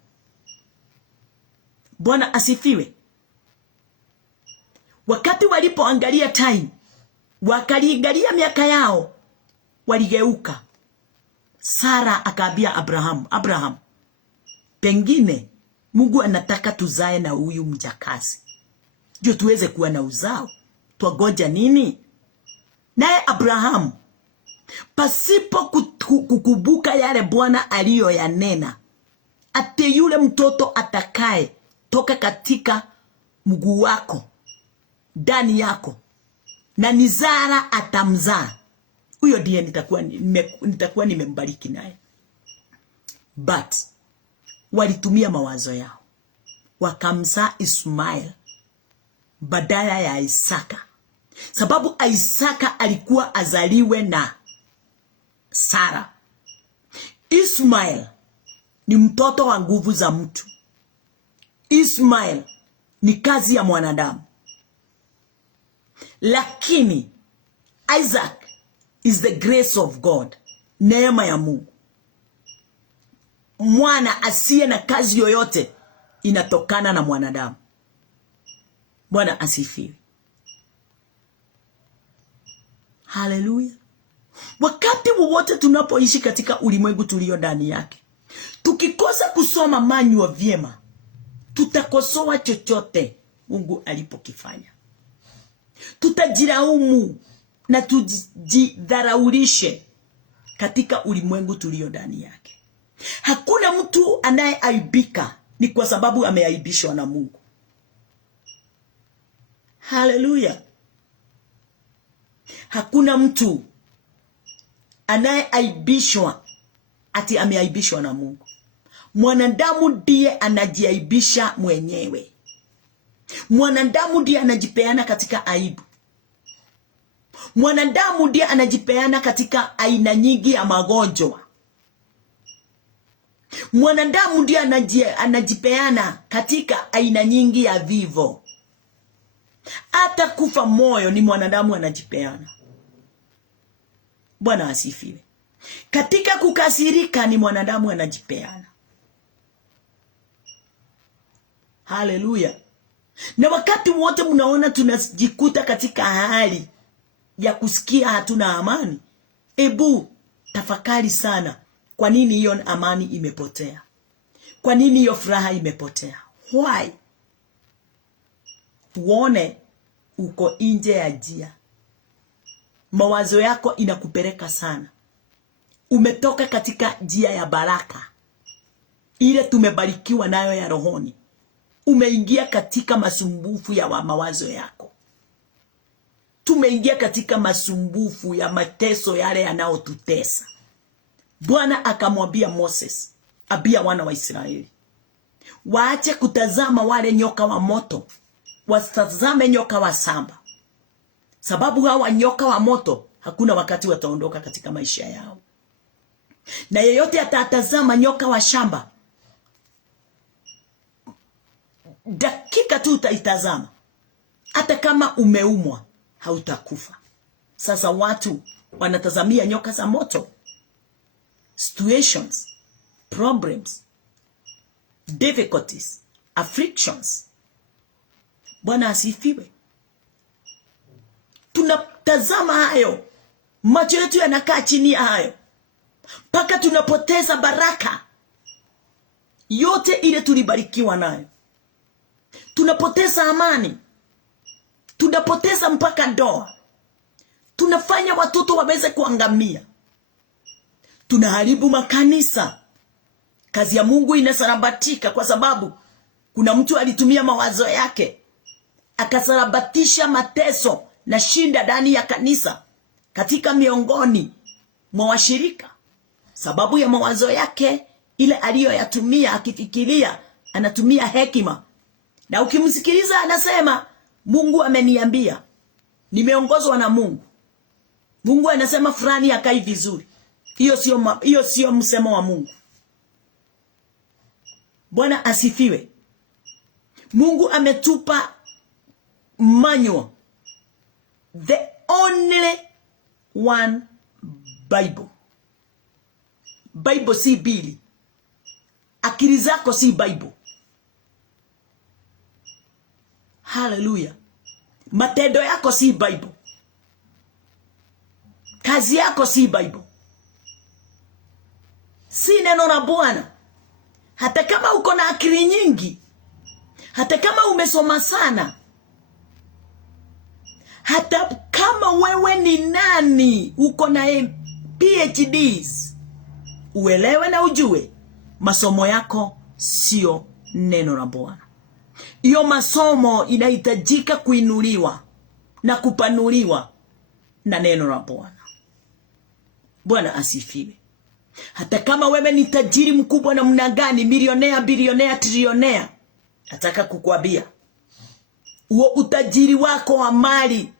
Bwana asifiwe. Wakati walipoangalia time, wakaliangalia miaka yao, waligeuka. Sara akaambia Abraham, pengine Mungu anataka tuzae na huyu mjakazi, ndio tuweze kuwa na uzao. Twagoja nini? Naye Abraham, pasipo kukumbuka yale Bwana aliyoyanena, ati yule mtoto atakaye toka katika mguu wako, ndani yako, na ni Sara atamzaa, huyo ndiye nitakuwa nimembariki naye. But walitumia mawazo yao, wakamzaa Ismail badala ya Isaka, sababu Isaka alikuwa azaliwe na Sara. Ismail ni mtoto wa nguvu za mtu. Ishmael ni kazi ya mwanadamu. Lakini Isaac is the grace of God, neema ya Mungu. Mwana asiye na kazi yoyote inatokana na mwanadamu. Bwana asifiwe. Haleluya. Wakati wowote tunapoishi katika ulimwengu tulio ndani yake, tukikosa kusoma manual vyema, tutakosoa chochote Mungu alipokifanya. Tutajilaumu na tujidharaulishe katika ulimwengu tulio ndani yake. Hakuna mtu anayeaibika ni kwa sababu ameaibishwa na Mungu. Haleluya. Hakuna mtu anayeaibishwa ati ameaibishwa na Mungu. Mwanadamu ndiye anajiaibisha mwenyewe. Mwanadamu ndiye anajipeana katika aibu. Mwanadamu ndiye anajipeana katika aina nyingi ya magonjwa. Mwanadamu ndiye anajipeana katika aina nyingi ya vifo. Hata kufa moyo ni mwanadamu anajipeana. Bwana asifiwe. Katika kukasirika ni mwanadamu anajipeana. Haleluya. Na wakati wote mnaona tunajikuta katika hali ya kusikia hatuna amani, ebu tafakari sana, kwa nini hiyo amani imepotea? Kwa nini hiyo furaha imepotea? Why? Uone uko nje ya njia. Mawazo yako inakupeleka sana. Umetoka katika njia ya baraka, ile tumebarikiwa nayo ya rohoni. Umeingia katika masumbufu ya mawazo yako. Tumeingia katika masumbufu ya mateso yale yanayotutesa. Bwana akamwambia Moses, abia wana wa Israeli, waache kutazama wale nyoka wa moto, watazame nyoka wa shamba. Sababu hawa nyoka wa moto hakuna wakati wataondoka katika maisha yao. Na yeyote atatazama nyoka wa shamba, dakika tu utaitazama, hata kama umeumwa hautakufa. Sasa watu wanatazamia nyoka za moto, situations, problems, difficulties, afflictions. Bwana asifiwe. Tunatazama hayo, macho yetu yanakaa chini ya hayo, mpaka tunapoteza baraka yote ile tulibarikiwa nayo. Tunapoteza amani, tunapoteza mpaka ndoa, tunafanya watoto waweze kuangamia, tunaharibu makanisa. Kazi ya Mungu inasarabatika kwa sababu kuna mtu alitumia mawazo yake akasarabatisha mateso na shinda ndani ya kanisa, katika miongoni mwa washirika. Sababu ya mawazo yake ile aliyoyatumia, akifikiria anatumia hekima. Na ukimsikiliza anasema, Mungu ameniambia, nimeongozwa na Mungu. Mungu anasema fulani hakai vizuri. Hiyo sio msemo wa Mungu. Bwana asifiwe. Mungu ametupa manual, the only one Bible. Bible si Biblia. Akili zako si Bible. Hallelujah. Matendo yako si Bible. Kazi yako si Bible. Si neno la Bwana. Hata kama uko na akili nyingi, hata kama umesoma sana, hata kama wewe ni nani, uko na PhDs, uelewe na ujue masomo yako sio neno la Bwana. Hiyo masomo inahitajika kuinuliwa na kupanuliwa na neno la Bwana. Bwana asifiwe. Hata kama wewe ni tajiri mkubwa namna gani, milionea, bilionea, trilionea, nataka kukuambia huo utajiri wako wa mali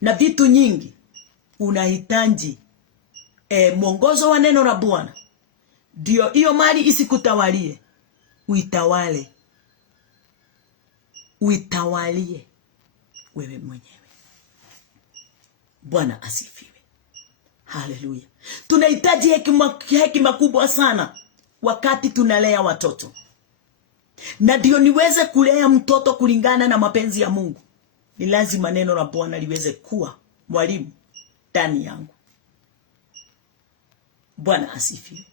na vitu nyingi unahitaji mwongozo wa neno la Bwana Ndio hiyo mali isikutawalie. Uitawale. Uitawalie wewe mwenyewe. Bwana asifiwe. Haleluya. Tunahitaji hekima kubwa sana wakati tunalea watoto. Na ndio niweze kulea mtoto kulingana na mapenzi ya Mungu, ni lazima neno la Bwana liweze kuwa mwalimu ndani yangu. Bwana asifiwe.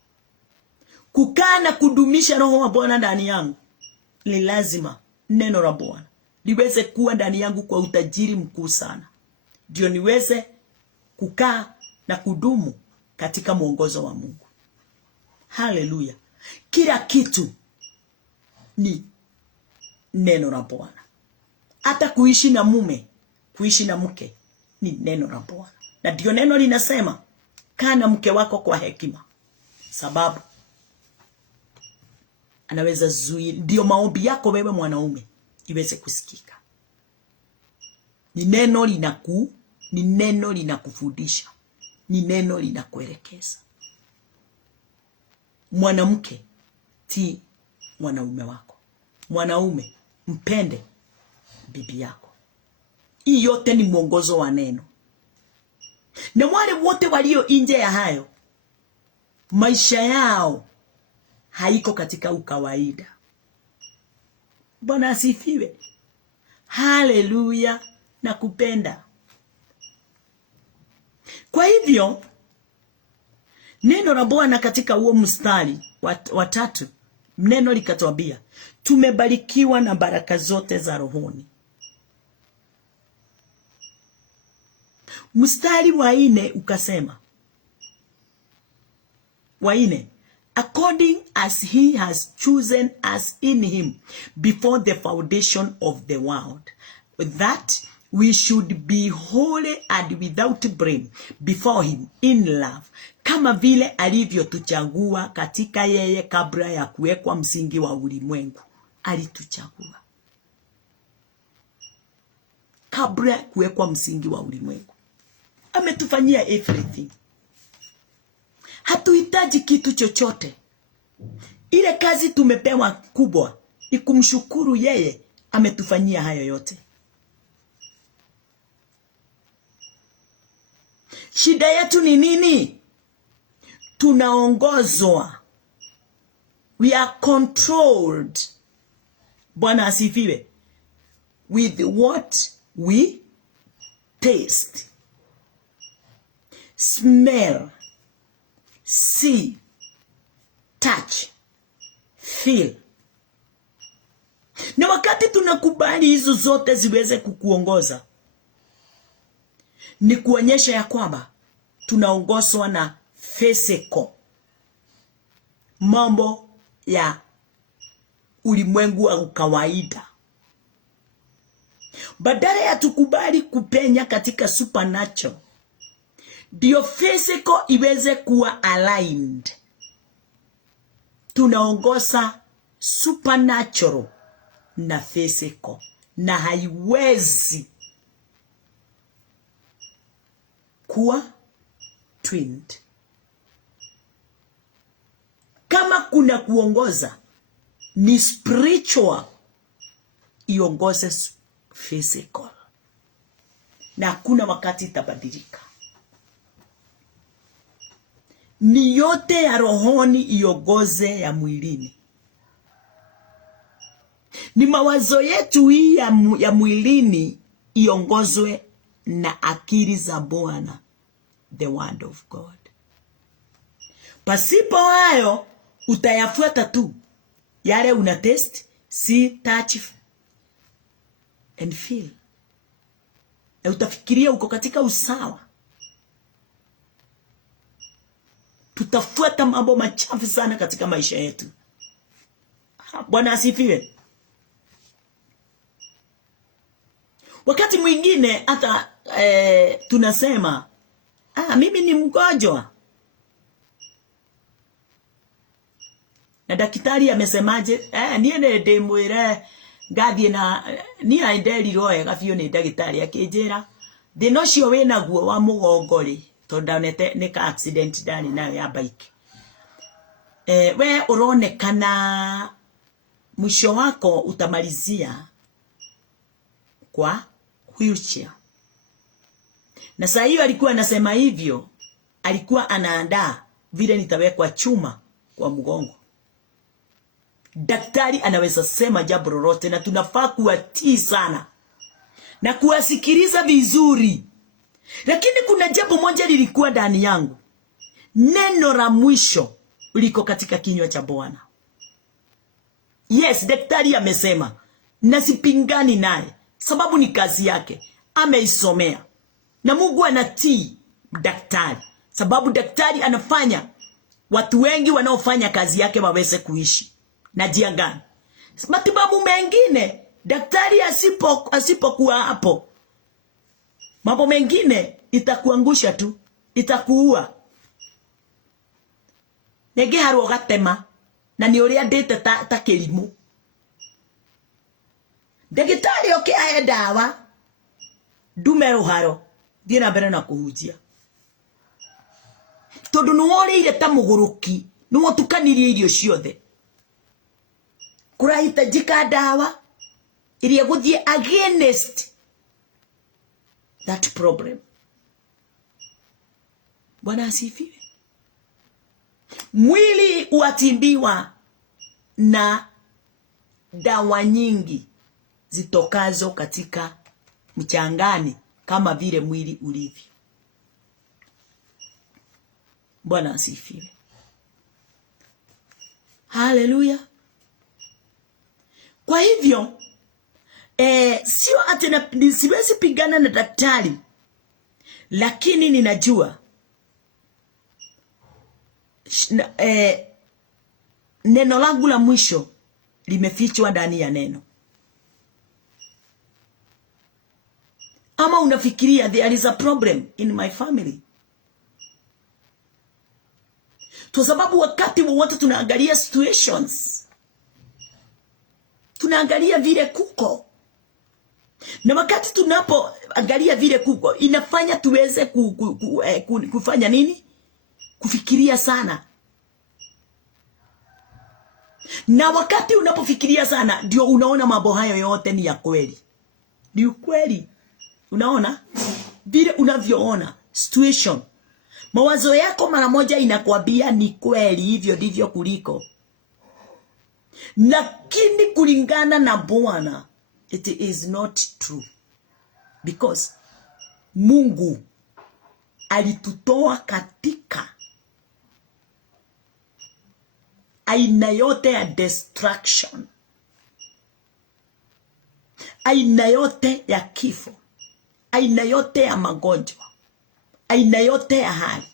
Kukaa na kudumisha roho wa Bwana ndani yangu, ni lazima neno la Bwana liweze kuwa ndani yangu kwa utajiri mkuu sana. Ndio niweze kukaa na kudumu katika mwongozo wa Mungu. Haleluya. Kila kitu ni neno la Bwana. Hata kuishi na mume, kuishi na mke ni neno la Bwana. Na ndio neno linasema kaa na mke wako kwa hekima, sababu anaweza zuia, ndio maombi yako wewe mwanaume iweze kusikika. Ni neno linakufundisha. Ni neno linakuelekeza. Mwanamke ti mwanaume wako. Mwanaume mpende bibi yako. Hii yote ni mwongozo wa neno. Na wale wote walio nje ya hayo, maisha yao haiko katika ukawaida. Bwana asifiwe. Haleluya. Na kupenda. Kwa hivyo neno la Bwana katika huo mstari wa 3, neno likatuambia tumebarikiwa na baraka zote za rohoni. Mstari wa 4 ukasema, wa 4, according as he has chosen us in him before the foundation of the world, that we should be holy and without blame before him in love, kama vile alivyotuchagua katika yeye kabla ya kuwekwa msingi wa ulimwengu. Alituchagua kabla ya kuwekwa msingi wa ulimwengu. Ametufanyia everything. Hatuhitaji kitu chochote. Ile kazi tumepewa kubwa ni kumshukuru yeye ametufanyia hayo yote. Shida yetu ni nini? Tunaongozwa. We are controlled. Bwana asifiwe. With what we taste, smell, see, touch, feel. Na wakati tunakubali hizo zote ziweze kukuongoza, ni kuonyesha ya kwamba tunaongozwa na physical, mambo ya ulimwengu wa kawaida. Badala ya tukubali kupenya katika supernatural, ndio physical iweze kuwa aligned. Tunaongoza supernatural na physical, na haiwezi kuwa twinned. Kama kuna kuongoza, ni spiritual iongoze physical, na kuna wakati itabadilika. Ni yote ya rohoni iongoze ya mwilini. Ni mawazo yetu hii ya mwilini iongozwe na akili za Bwana, the word of God. Pasipo hayo utayafuata tu yale una taste, see, touch and feel. Na utafikiria uko katika usawa. Tutafuata mambo machafu sana katika maisha yetu. Bwana asifiwe. Wakati mwingine hata tunasema mimi ni mgonjwa, na daktari amesemaje? Niende ndimwire ngathie na ni ainderirwo wega biũ ni daktari akinjira thina ũcio wĩna guo wa mũgongo ri, tondu ndaonete ni ka accident ndani nayo ya bike. we uronekana mwisho wako utamalizia kwa wheelchair. Na saa hiyo alikuwa anasema hivyo, alikuwa anaandaa vile nitawekwa chuma kwa mgongo. Daktari anaweza sema jambo lolote, na tunafaa kuwatii sana na kuwasikiliza vizuri. Lakini kuna jambo moja lilikuwa ndani yangu. Neno la mwisho liko katika kinywa cha Bwana. Yes, daktari amesema, na sipingani naye, sababu ni kazi yake, ameisomea. Na Mungu anatii daktari, sababu daktari anafanya watu wengi wanaofanya kazi yake waweze kuishi. Na njia gani? Matibabu mengine daktari asipokuwa hapo, mambo mengine itakuangusha tu, itakuua. Nege harwo gatema, na ni uria ndite ta kirimu. Daktari ahe dawa, ndume ruharo, thie na mbere na kuhunjia. Tondu nuworire ta muguruki, nuwotukanirie irio ciothe. Kurahitajika dawa iria guthie against that problem. Bwana asifiwe. Mwili uatimbiwa na dawa nyingi zitokazo katika mchangani kama vile mwili ulivyo. Bwana asifiwe. Haleluya. Kwa hivyo sio ati siwezi pigana na daktari, lakini ninajua neno langu la mwisho limefichwa ndani ya neno. Ama unafikiria there is a problem in my family? Kwa sababu wakati wowote tunaangalia situations, tunaangalia vile kuko. Na wakati tunapoangalia vile kuko, inafanya tuweze kufanya nini? Kufikiria sana. Na wakati unapofikiria sana, ndio unaona mambo hayo yote ni ya kweli. Ni ukweli. Unaona? Vile unavyoona situation, mawazo yako mara moja inakwambia ni kweli, hivyo ndivyo kuliko. Lakini kulingana na Bwana, it is not true. Because Mungu alitutoa katika aina yote ya destruction, aina yote ya kifo, aina yote ya magonjwa, aina yote ya hali.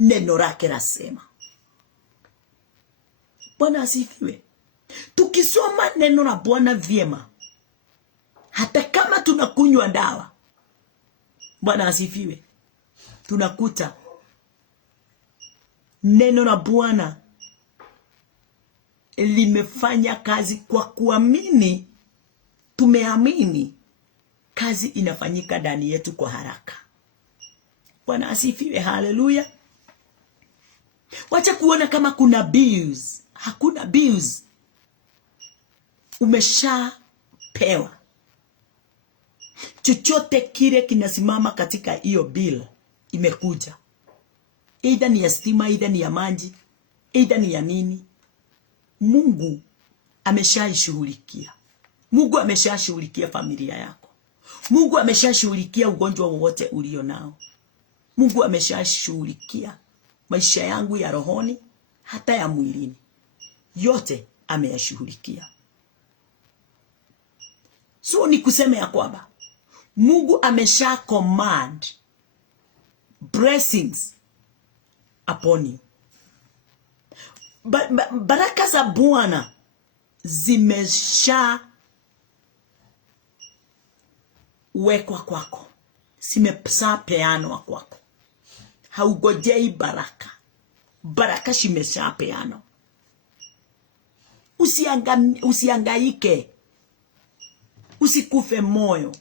Neno lake lasema. Bwana asifiwe. Tukisoma neno la Bwana vyema, hata kama tunakunywa dawa, Bwana asifiwe, tunakuta neno la Bwana limefanya kazi. Kwa kuamini, tumeamini, kazi inafanyika ndani yetu kwa haraka. Bwana asifiwe. Haleluya. Wacha kuona kama kuna bills. Hakuna bills. Umeshapewa. Chochote kile kinasimama katika hiyo bill imekuja. Either ni ya stima, either ni ya maji, either ni ya nini. Mungu ameshashughulikia. Mungu ameshashughulikia familia yako. Mungu ameshashughulikia ugonjwa wowote ulio nao. Mungu ameshashughulikia maisha yangu ya rohoni, hata ya mwilini. Yote ameyashughulikia. So ni kusema ya kwamba Mungu amesha command blessings upon you. Baraka za Bwana zimesha wekwa kwako, zimepeanwa kwako. Haugojei baraka. Baraka zimeshapeanwa. Usiangaike. Usikufe moyo.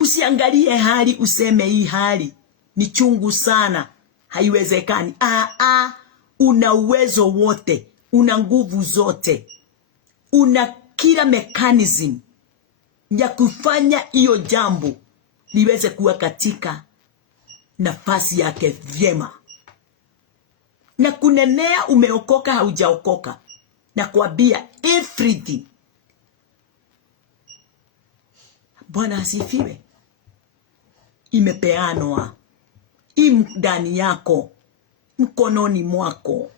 Usiangalie hali useme hii hali ni chungu sana, haiwezekani. una uwezo wote, una nguvu zote, una kila mechanism ya kufanya hiyo jambo liweze kuwa katika nafasi yake vyema. Na kunenea umeokoka haujaokoka, na kuambia everything. Bwana asifiwe. Imepeanwa ndani yako, mkononi mwako.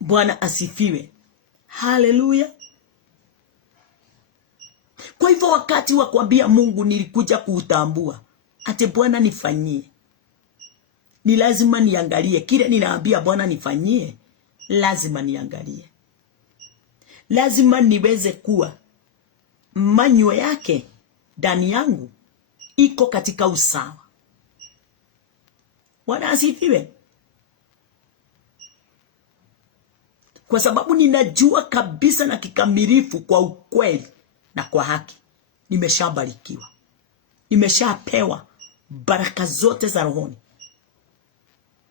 Bwana asifiwe. Haleluya. Kwa hivyo wakati wa kuambia Mungu nilikuja kuutambua, ate Bwana nifanyie, ni lazima niangalie kile ninaambia Bwana nifanyie. Lazima niangalie, lazima niweze kuwa manyo yake ndani yangu iko katika usawa. Bwana asifiwe. Kwa sababu ninajua kabisa na kikamilifu kwa ukweli na kwa haki, nimeshabarikiwa, nimeshapewa baraka zote za rohoni,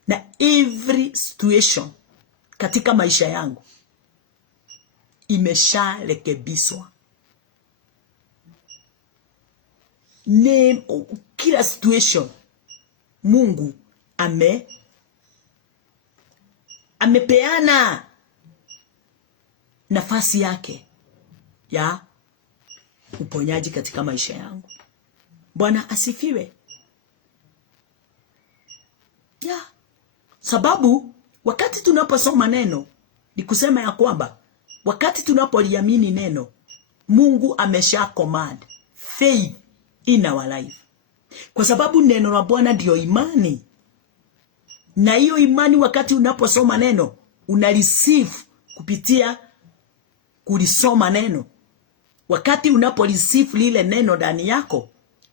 na every situation katika maisha yangu imesharekebishwa. Kila situation Mungu amepeana nafasi yake ya uponyaji katika maisha yangu. Bwana asifiwe. Sababu wakati tunaposoma neno ni kusema ya kwamba wakati tunapoliamini neno, Mungu amesha command faith in our life. Kwa sababu neno la Bwana ndio imani. Na hiyo imani wakati unaposoma neno, unareceive kupitia kulisoma neno. Wakati unaporeceive lile neno ndani yako,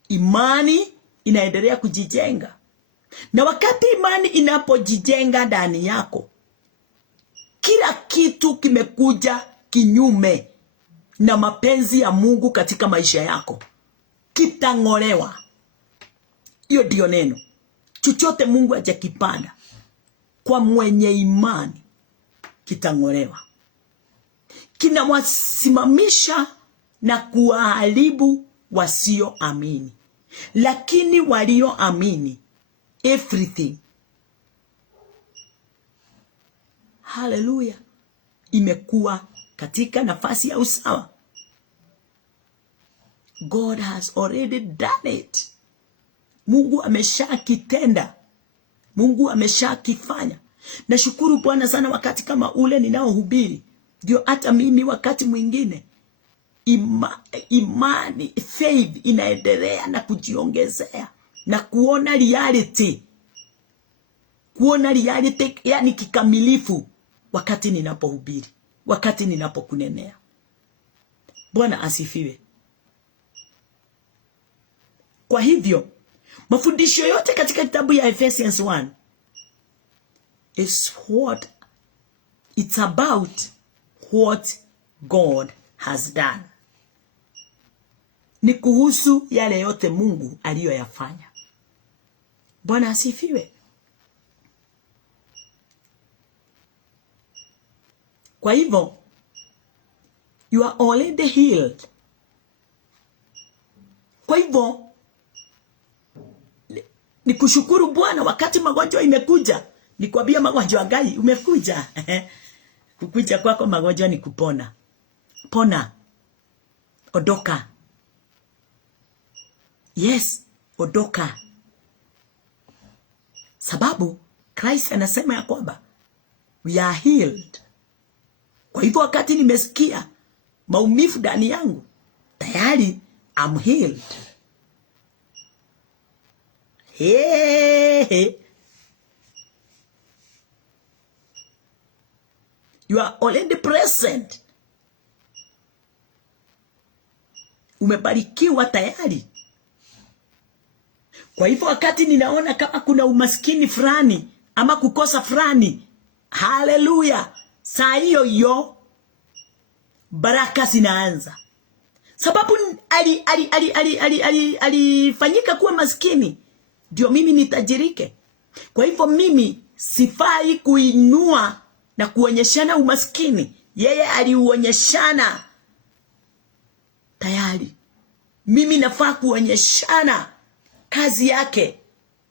imani inaendelea kujijenga. Na wakati imani inapojijenga ndani yako, kila kitu kimekuja kinyume na mapenzi ya Mungu katika maisha yako kitang'olewa. Hiyo ndio neno. Chochote Mungu hajakipanda kwa mwenye imani kitang'olewa. Kinawasimamisha na kuwaharibu wasioamini. Lakini walioamini, everything, haleluya, imekuwa katika nafasi ya usawa. God has already done it. Mungu ameshakitenda. Mungu ameshakifanya. Nashukuru Bwana sana wakati kama ule ninaohubiri, ndio hata mimi wakati mwingine imani, faith inaendelea na kujiongezea na kuona reality. Kuona reality yani kikamilifu wakati ninapohubiri, wakati ninapokunenea. Bwana asifiwe. Kwa hivyo mafundisho yote katika kitabu ya Ephesians 1 is what it's about, what God has done. Ni kuhusu yale yote Mungu aliyoyafanya. Bwana asifiwe. Kwa hivyo you are already healed. Kwa hivyo ni kushukuru Bwana wakati magonjwa imekuja. Nikwambia magonjwa gai umekuja. Kukuja kwako magonjwa ni kupona. Pona. Odoka. Yes, odoka. Sababu Christ anasema ya kwamba we are healed. Kwa hivyo wakati nimesikia maumivu ndani yangu, tayari I'm healed. Hey. You are already present. Umebarikiwa tayari. Kwa hivyo wakati ninaona kama kuna umaskini fulani ama kukosa fulani, haleluya, saa hiyo hiyo baraka zinaanza. Sababu alifanyika kuwa maskini ndio mimi nitajirike. Kwa hivyo mimi sifai kuinua na kuonyeshana umaskini. Yeye aliuonyeshana tayari. Mimi nafaa kuonyeshana kazi yake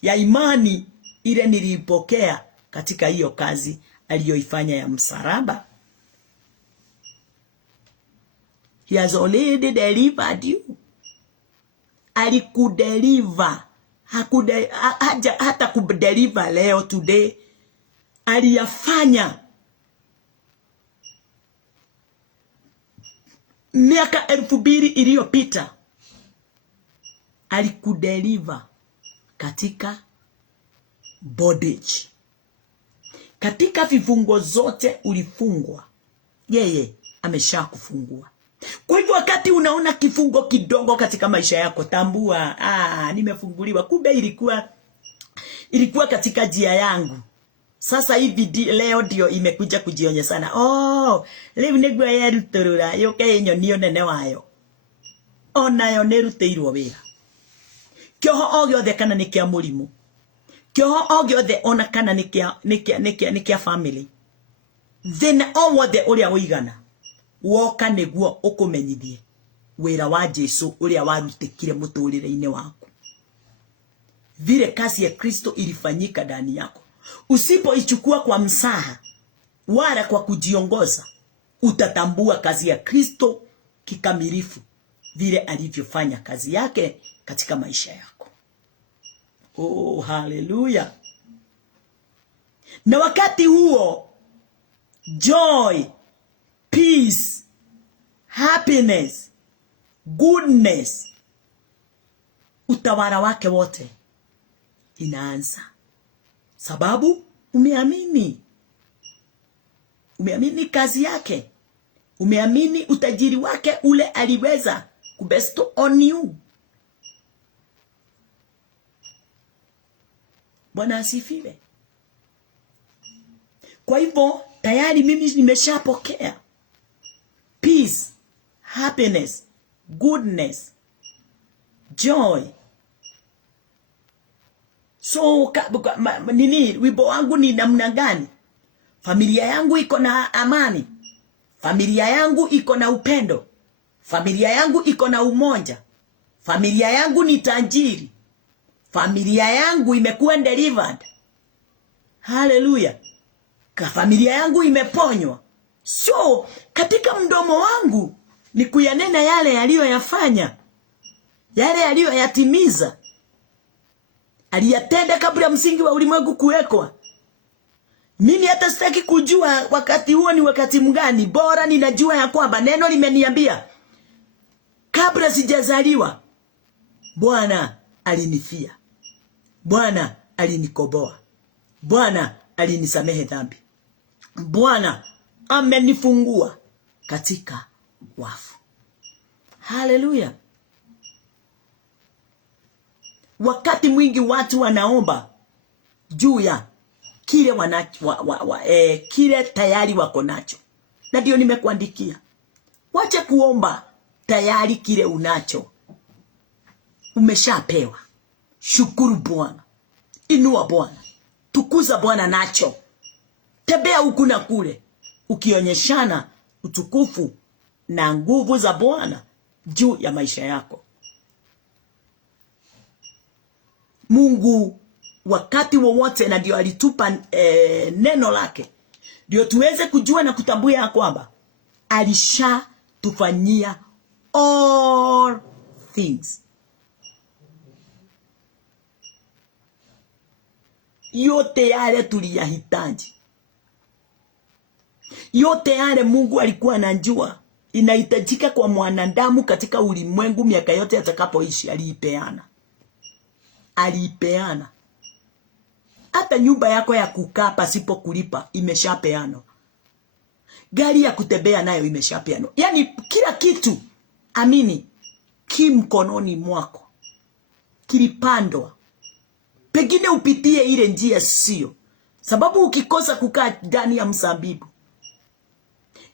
ya imani ile nilipokea katika hiyo kazi aliyoifanya ya msalaba. He has already delivered you. Alikudeliver. Hata kudeliver leo today. Aliyafanya miaka 2000 iliyopita. Alikudeliver katika bondage. Katika vifungo zote ulifungwa, yeye amesha kufungua. Kwa hivyo wakati unaona kifungo kidogo katika maisha yako, tambua, nimefunguliwa. Kumbe ilikuwa katika njia yangu. Sasa hivi leo ndio imekuja kujionyesha sana. Leo negwa ya rutorura yoke nyonio nene wayo. Onayo neruteirwo wira. Kyoho o giothe kana ni kia murimu. Kyoho o giothe ona kana ni kia family. Thina o wothe uria uigana woka niguo ukumenyithie wira wa Jesu uria warutikire muturire-ini waku. Vile kazi ya Kristo ilifanyika ndani yako. Usipoichukua kwa msaha wala kwa kujiongoza, utatambua kazi ya Kristo kikamilifu vile alivyofanya kazi yake katika maisha yako. Oh, haleluya. Na wakati huo joy, peace, happiness, goodness, utawala wake wote inaanza. Sababu umeamini. Umeamini kazi yake. Umeamini utajiri wake ule aliweza kubestow on you. Bwana asifiwe. Kwa hivyo tayari mimi nimeshapokea peace, happiness, goodness, joy. So wimbo wangu ni namna gani? Familia yangu iko na amani. Familia yangu iko na upendo. Familia yangu iko na umoja. Familia yangu ni tajiri. Familia yangu imekuwa delivered. Hallelujah. Familia yangu imeponywa. So katika mdomo wangu ni kuyanena yale aliyoyafanya, yale aliyoyatimiza. Aliyatenda kabla msingi wa ulimwengu kuwekwa. Mimi hata sitaki kujua wakati huo ni wakati mgani. Bora ninajua ya kwamba neno limeniambia kabla sijazaliwa Bwana alinifia. Bwana alinikoboa. Bwana alinisamehe dhambi. Bwana amenifungua katika wafu. Haleluya. Wakati mwingi watu wanaomba juu ya kile kile tayari wako nacho. Na ndio nimekuandikia. Wacha kuomba tayari kile unacho. Umeshapewa. Shukuru Bwana. Inua Bwana. Tukuza Bwana nacho. Tembea huku na kule ukionyeshana utukufu na nguvu za Bwana juu ya maisha yako. Mungu wakati wowote, na ndio alitupa neno lake ndio tuweze kujua na kutambua ya kwamba alishatufanyia all things. Yote yale tuliyahitaji, yote yale Mungu alikuwa anajua inahitajika kwa mwanadamu katika ulimwengu miaka yote atakapoishi, aliipeana. Aliipeana. Hata nyumba yako ya kukaa pasipo kulipa imeshapeana. Gari ya kutembea nayo imeshapeana. Yani kila kitu, amini, kimkononi mwako. Kilipandwa. Pengine upitie ile njia sio. Sababu ukikosa kukaa ndani ya mzabibu,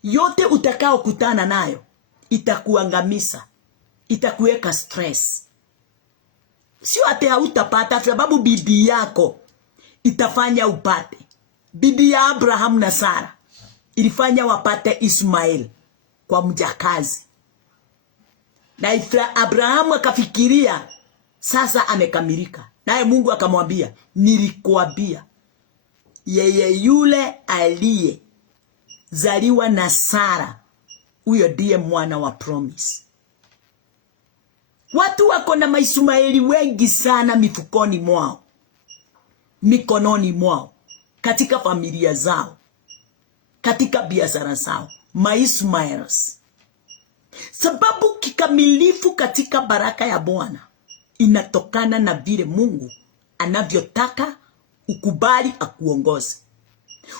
yote utakao kutana nayo itakuangamiza. Itakuweka stress. Sio ate hautapata, sababu bidii yako itafanya upate. bidii ya Abraham na Sara ilifanya wapate Ismail kwa mjakazi. Na Abrahamu akafikiria sasa amekamilika. Naye Mungu akamwambia, nilikuambia yeye yule aliye zaliwa na Sara, huyo ndiye mwana wa promise. Watu wako na Maismaeli wengi sana mifukoni mwao, mikononi mwao, katika familia zao, katika biashara zao. Maismaels. Sababu kikamilifu katika baraka ya Bwana inatokana na vile Mungu anavyotaka ukubali akuongoze.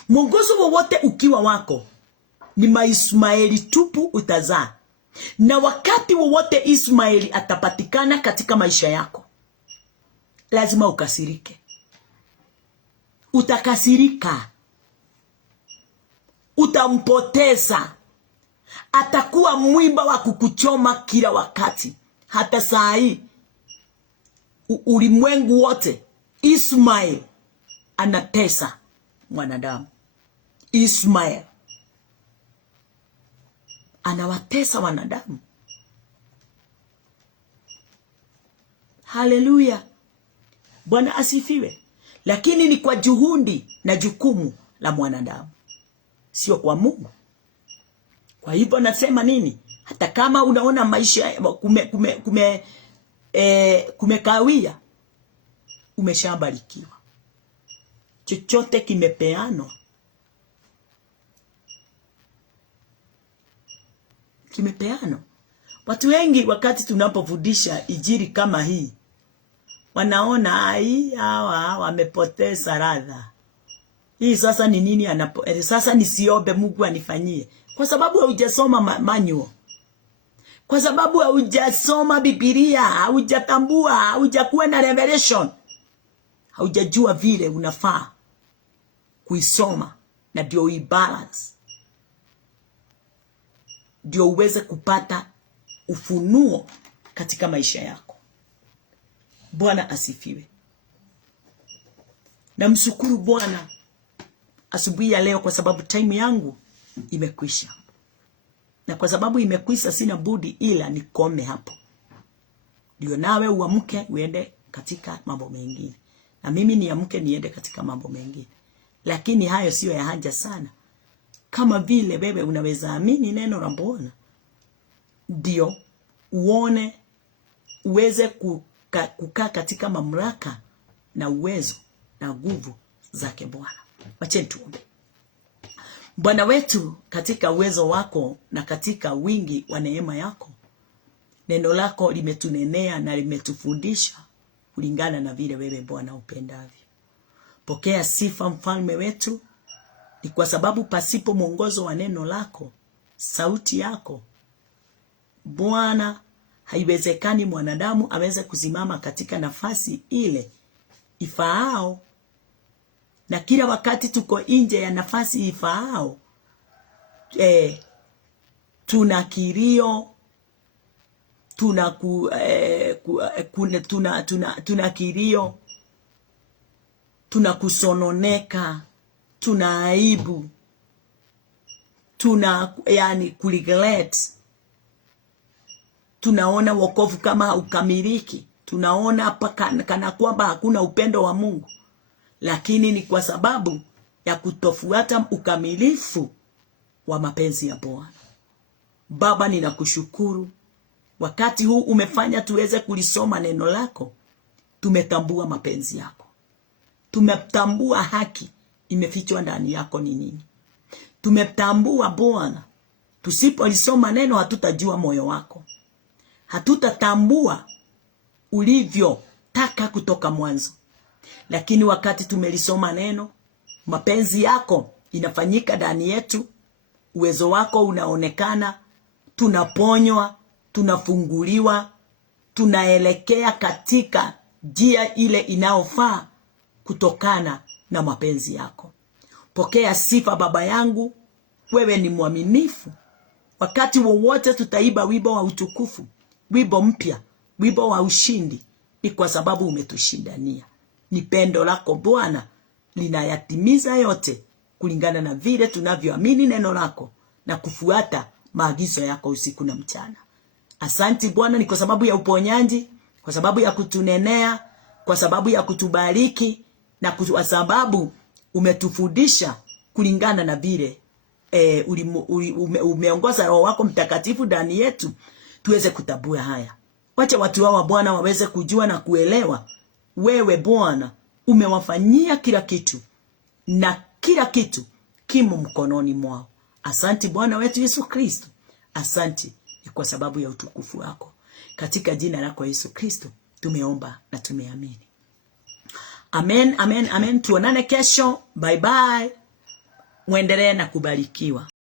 Mwongozo wowote ukiwa wako ni Maismaeli tupu utazaa. Na wakati wowote Ismaeli atapatikana katika maisha yako, lazima ukasirike. Utakasirika. Utampoteza. Atakuwa mwiba wa kukuchoma kila wakati. Hata saa hii ulimwengu wote Ismael anatesa mwanadamu. Ismael anawatesa wanadamu. Haleluya. Bwana asifiwe. Lakini ni kwa juhudi na jukumu la mwanadamu, sio kwa Mungu. Kwa hivyo nasema nini? Hata kama unaona maisha kumekawia, umeshabarikiwa. Chochote kimepeanwa. Kimepeanwa. Watu wengi wakati tunapofundisha injili kama hii, wanaona hawa wamepoteza ladha. Hii sasa ni nini sasa nisiombe Mungu anifanyie? Kwa sababu hujasoma manual. Kwa sababu hujasoma Biblia, hujatambua, hujakuwa na revelation. Haujajua vile unafaa kuisoma na ndio uibalance. Ndio uweze kupata ufunuo katika maisha yako. Bwana asifiwe. Namshukuru Bwana asubuhi ya leo kwa sababu time yangu imekwisha. Na kwa sababu imekwisha, sina budi ila nikome hapo. Ndio nawe uamke uende katika mambo mengine. Na mimi niamke niende katika mambo mengine. Lakini hayo sio ya haja sana. Kama vile wewe unaweza amini neno la Bwana, ndio uone uweze kukaa katika mamlaka na uwezo na nguvu zake Bwana. Wacha tuombe. Bwana wetu, katika uwezo wako na katika wingi wa neema yako, neno lako limetunenea na limetufundisha kulingana na vile wewe Bwana upendavyo. Pokea sifa mfalme wetu. Ni kwa sababu pasipo mwongozo wa neno lako, sauti yako Bwana, haiwezekani mwanadamu aweze kusimama katika nafasi ile ifaao. Na kila wakati tuko nje ya nafasi ifaao, tuna kilio, tuna kilio, tuna kusononeka, tuna aibu, tuna kuregret. Tunaona wokovu kama haukamiliki. Tunaona hapa kana kwamba hakuna upendo wa Mungu. Lakini ni kwa sababu ya kutofuata ukamilifu wa mapenzi ya Bwana. Baba, ninakushukuru. Wakati huu umefanya tuweze kulisoma neno lako. Tumetambua mapenzi yako. Tumetambua haki imefichwa ndani yako ni nini. Tumetambua Bwana, tusipolisoma neno hatutajua moyo wako. Hatutatambua ulivyotaka kutoka mwanzo. Lakini wakati tumelisoma neno, mapenzi yako inafanyika ndani yetu, uwezo wako unaonekana, tunaponywa, tunafunguliwa, tunaelekea katika njia ile inaofaa kutokana na mapenzi yako. Pokea sifa Baba yangu, wewe ni mwaminifu. Wakati wowote tutaiba wimbo wa utukufu, wimbo mpya, wimbo wa ushindi, ni kwa sababu umetushindania. Ni pendo lako Bwana linayatimiza yote kulingana na vile tunavyoamini neno lako na kufuata maagizo yako usiku na mchana. Asanti Bwana, ni kwa sababu ya uponyaji, kwa sababu ya kutunenea, kwa sababu ya kutubariki, na kwa sababu umetufundisha kulingana na vile umeongoza Roho wako Mtakatifu ndani yetu tuweze kutambua haya. Wacha watu hawa Bwana waweze kujua na kuelewa wewe Bwana umewafanyia kila kitu na kila kitu kimo mkononi mwao. Asanti Bwana wetu Yesu Kristo. Asanti ni kwa sababu ya utukufu wako. Katika jina lako Yesu Kristo tumeomba na tumeamini. Amen, amen, amen. Tuonane kesho. Bye bye. Muendelee na kubarikiwa.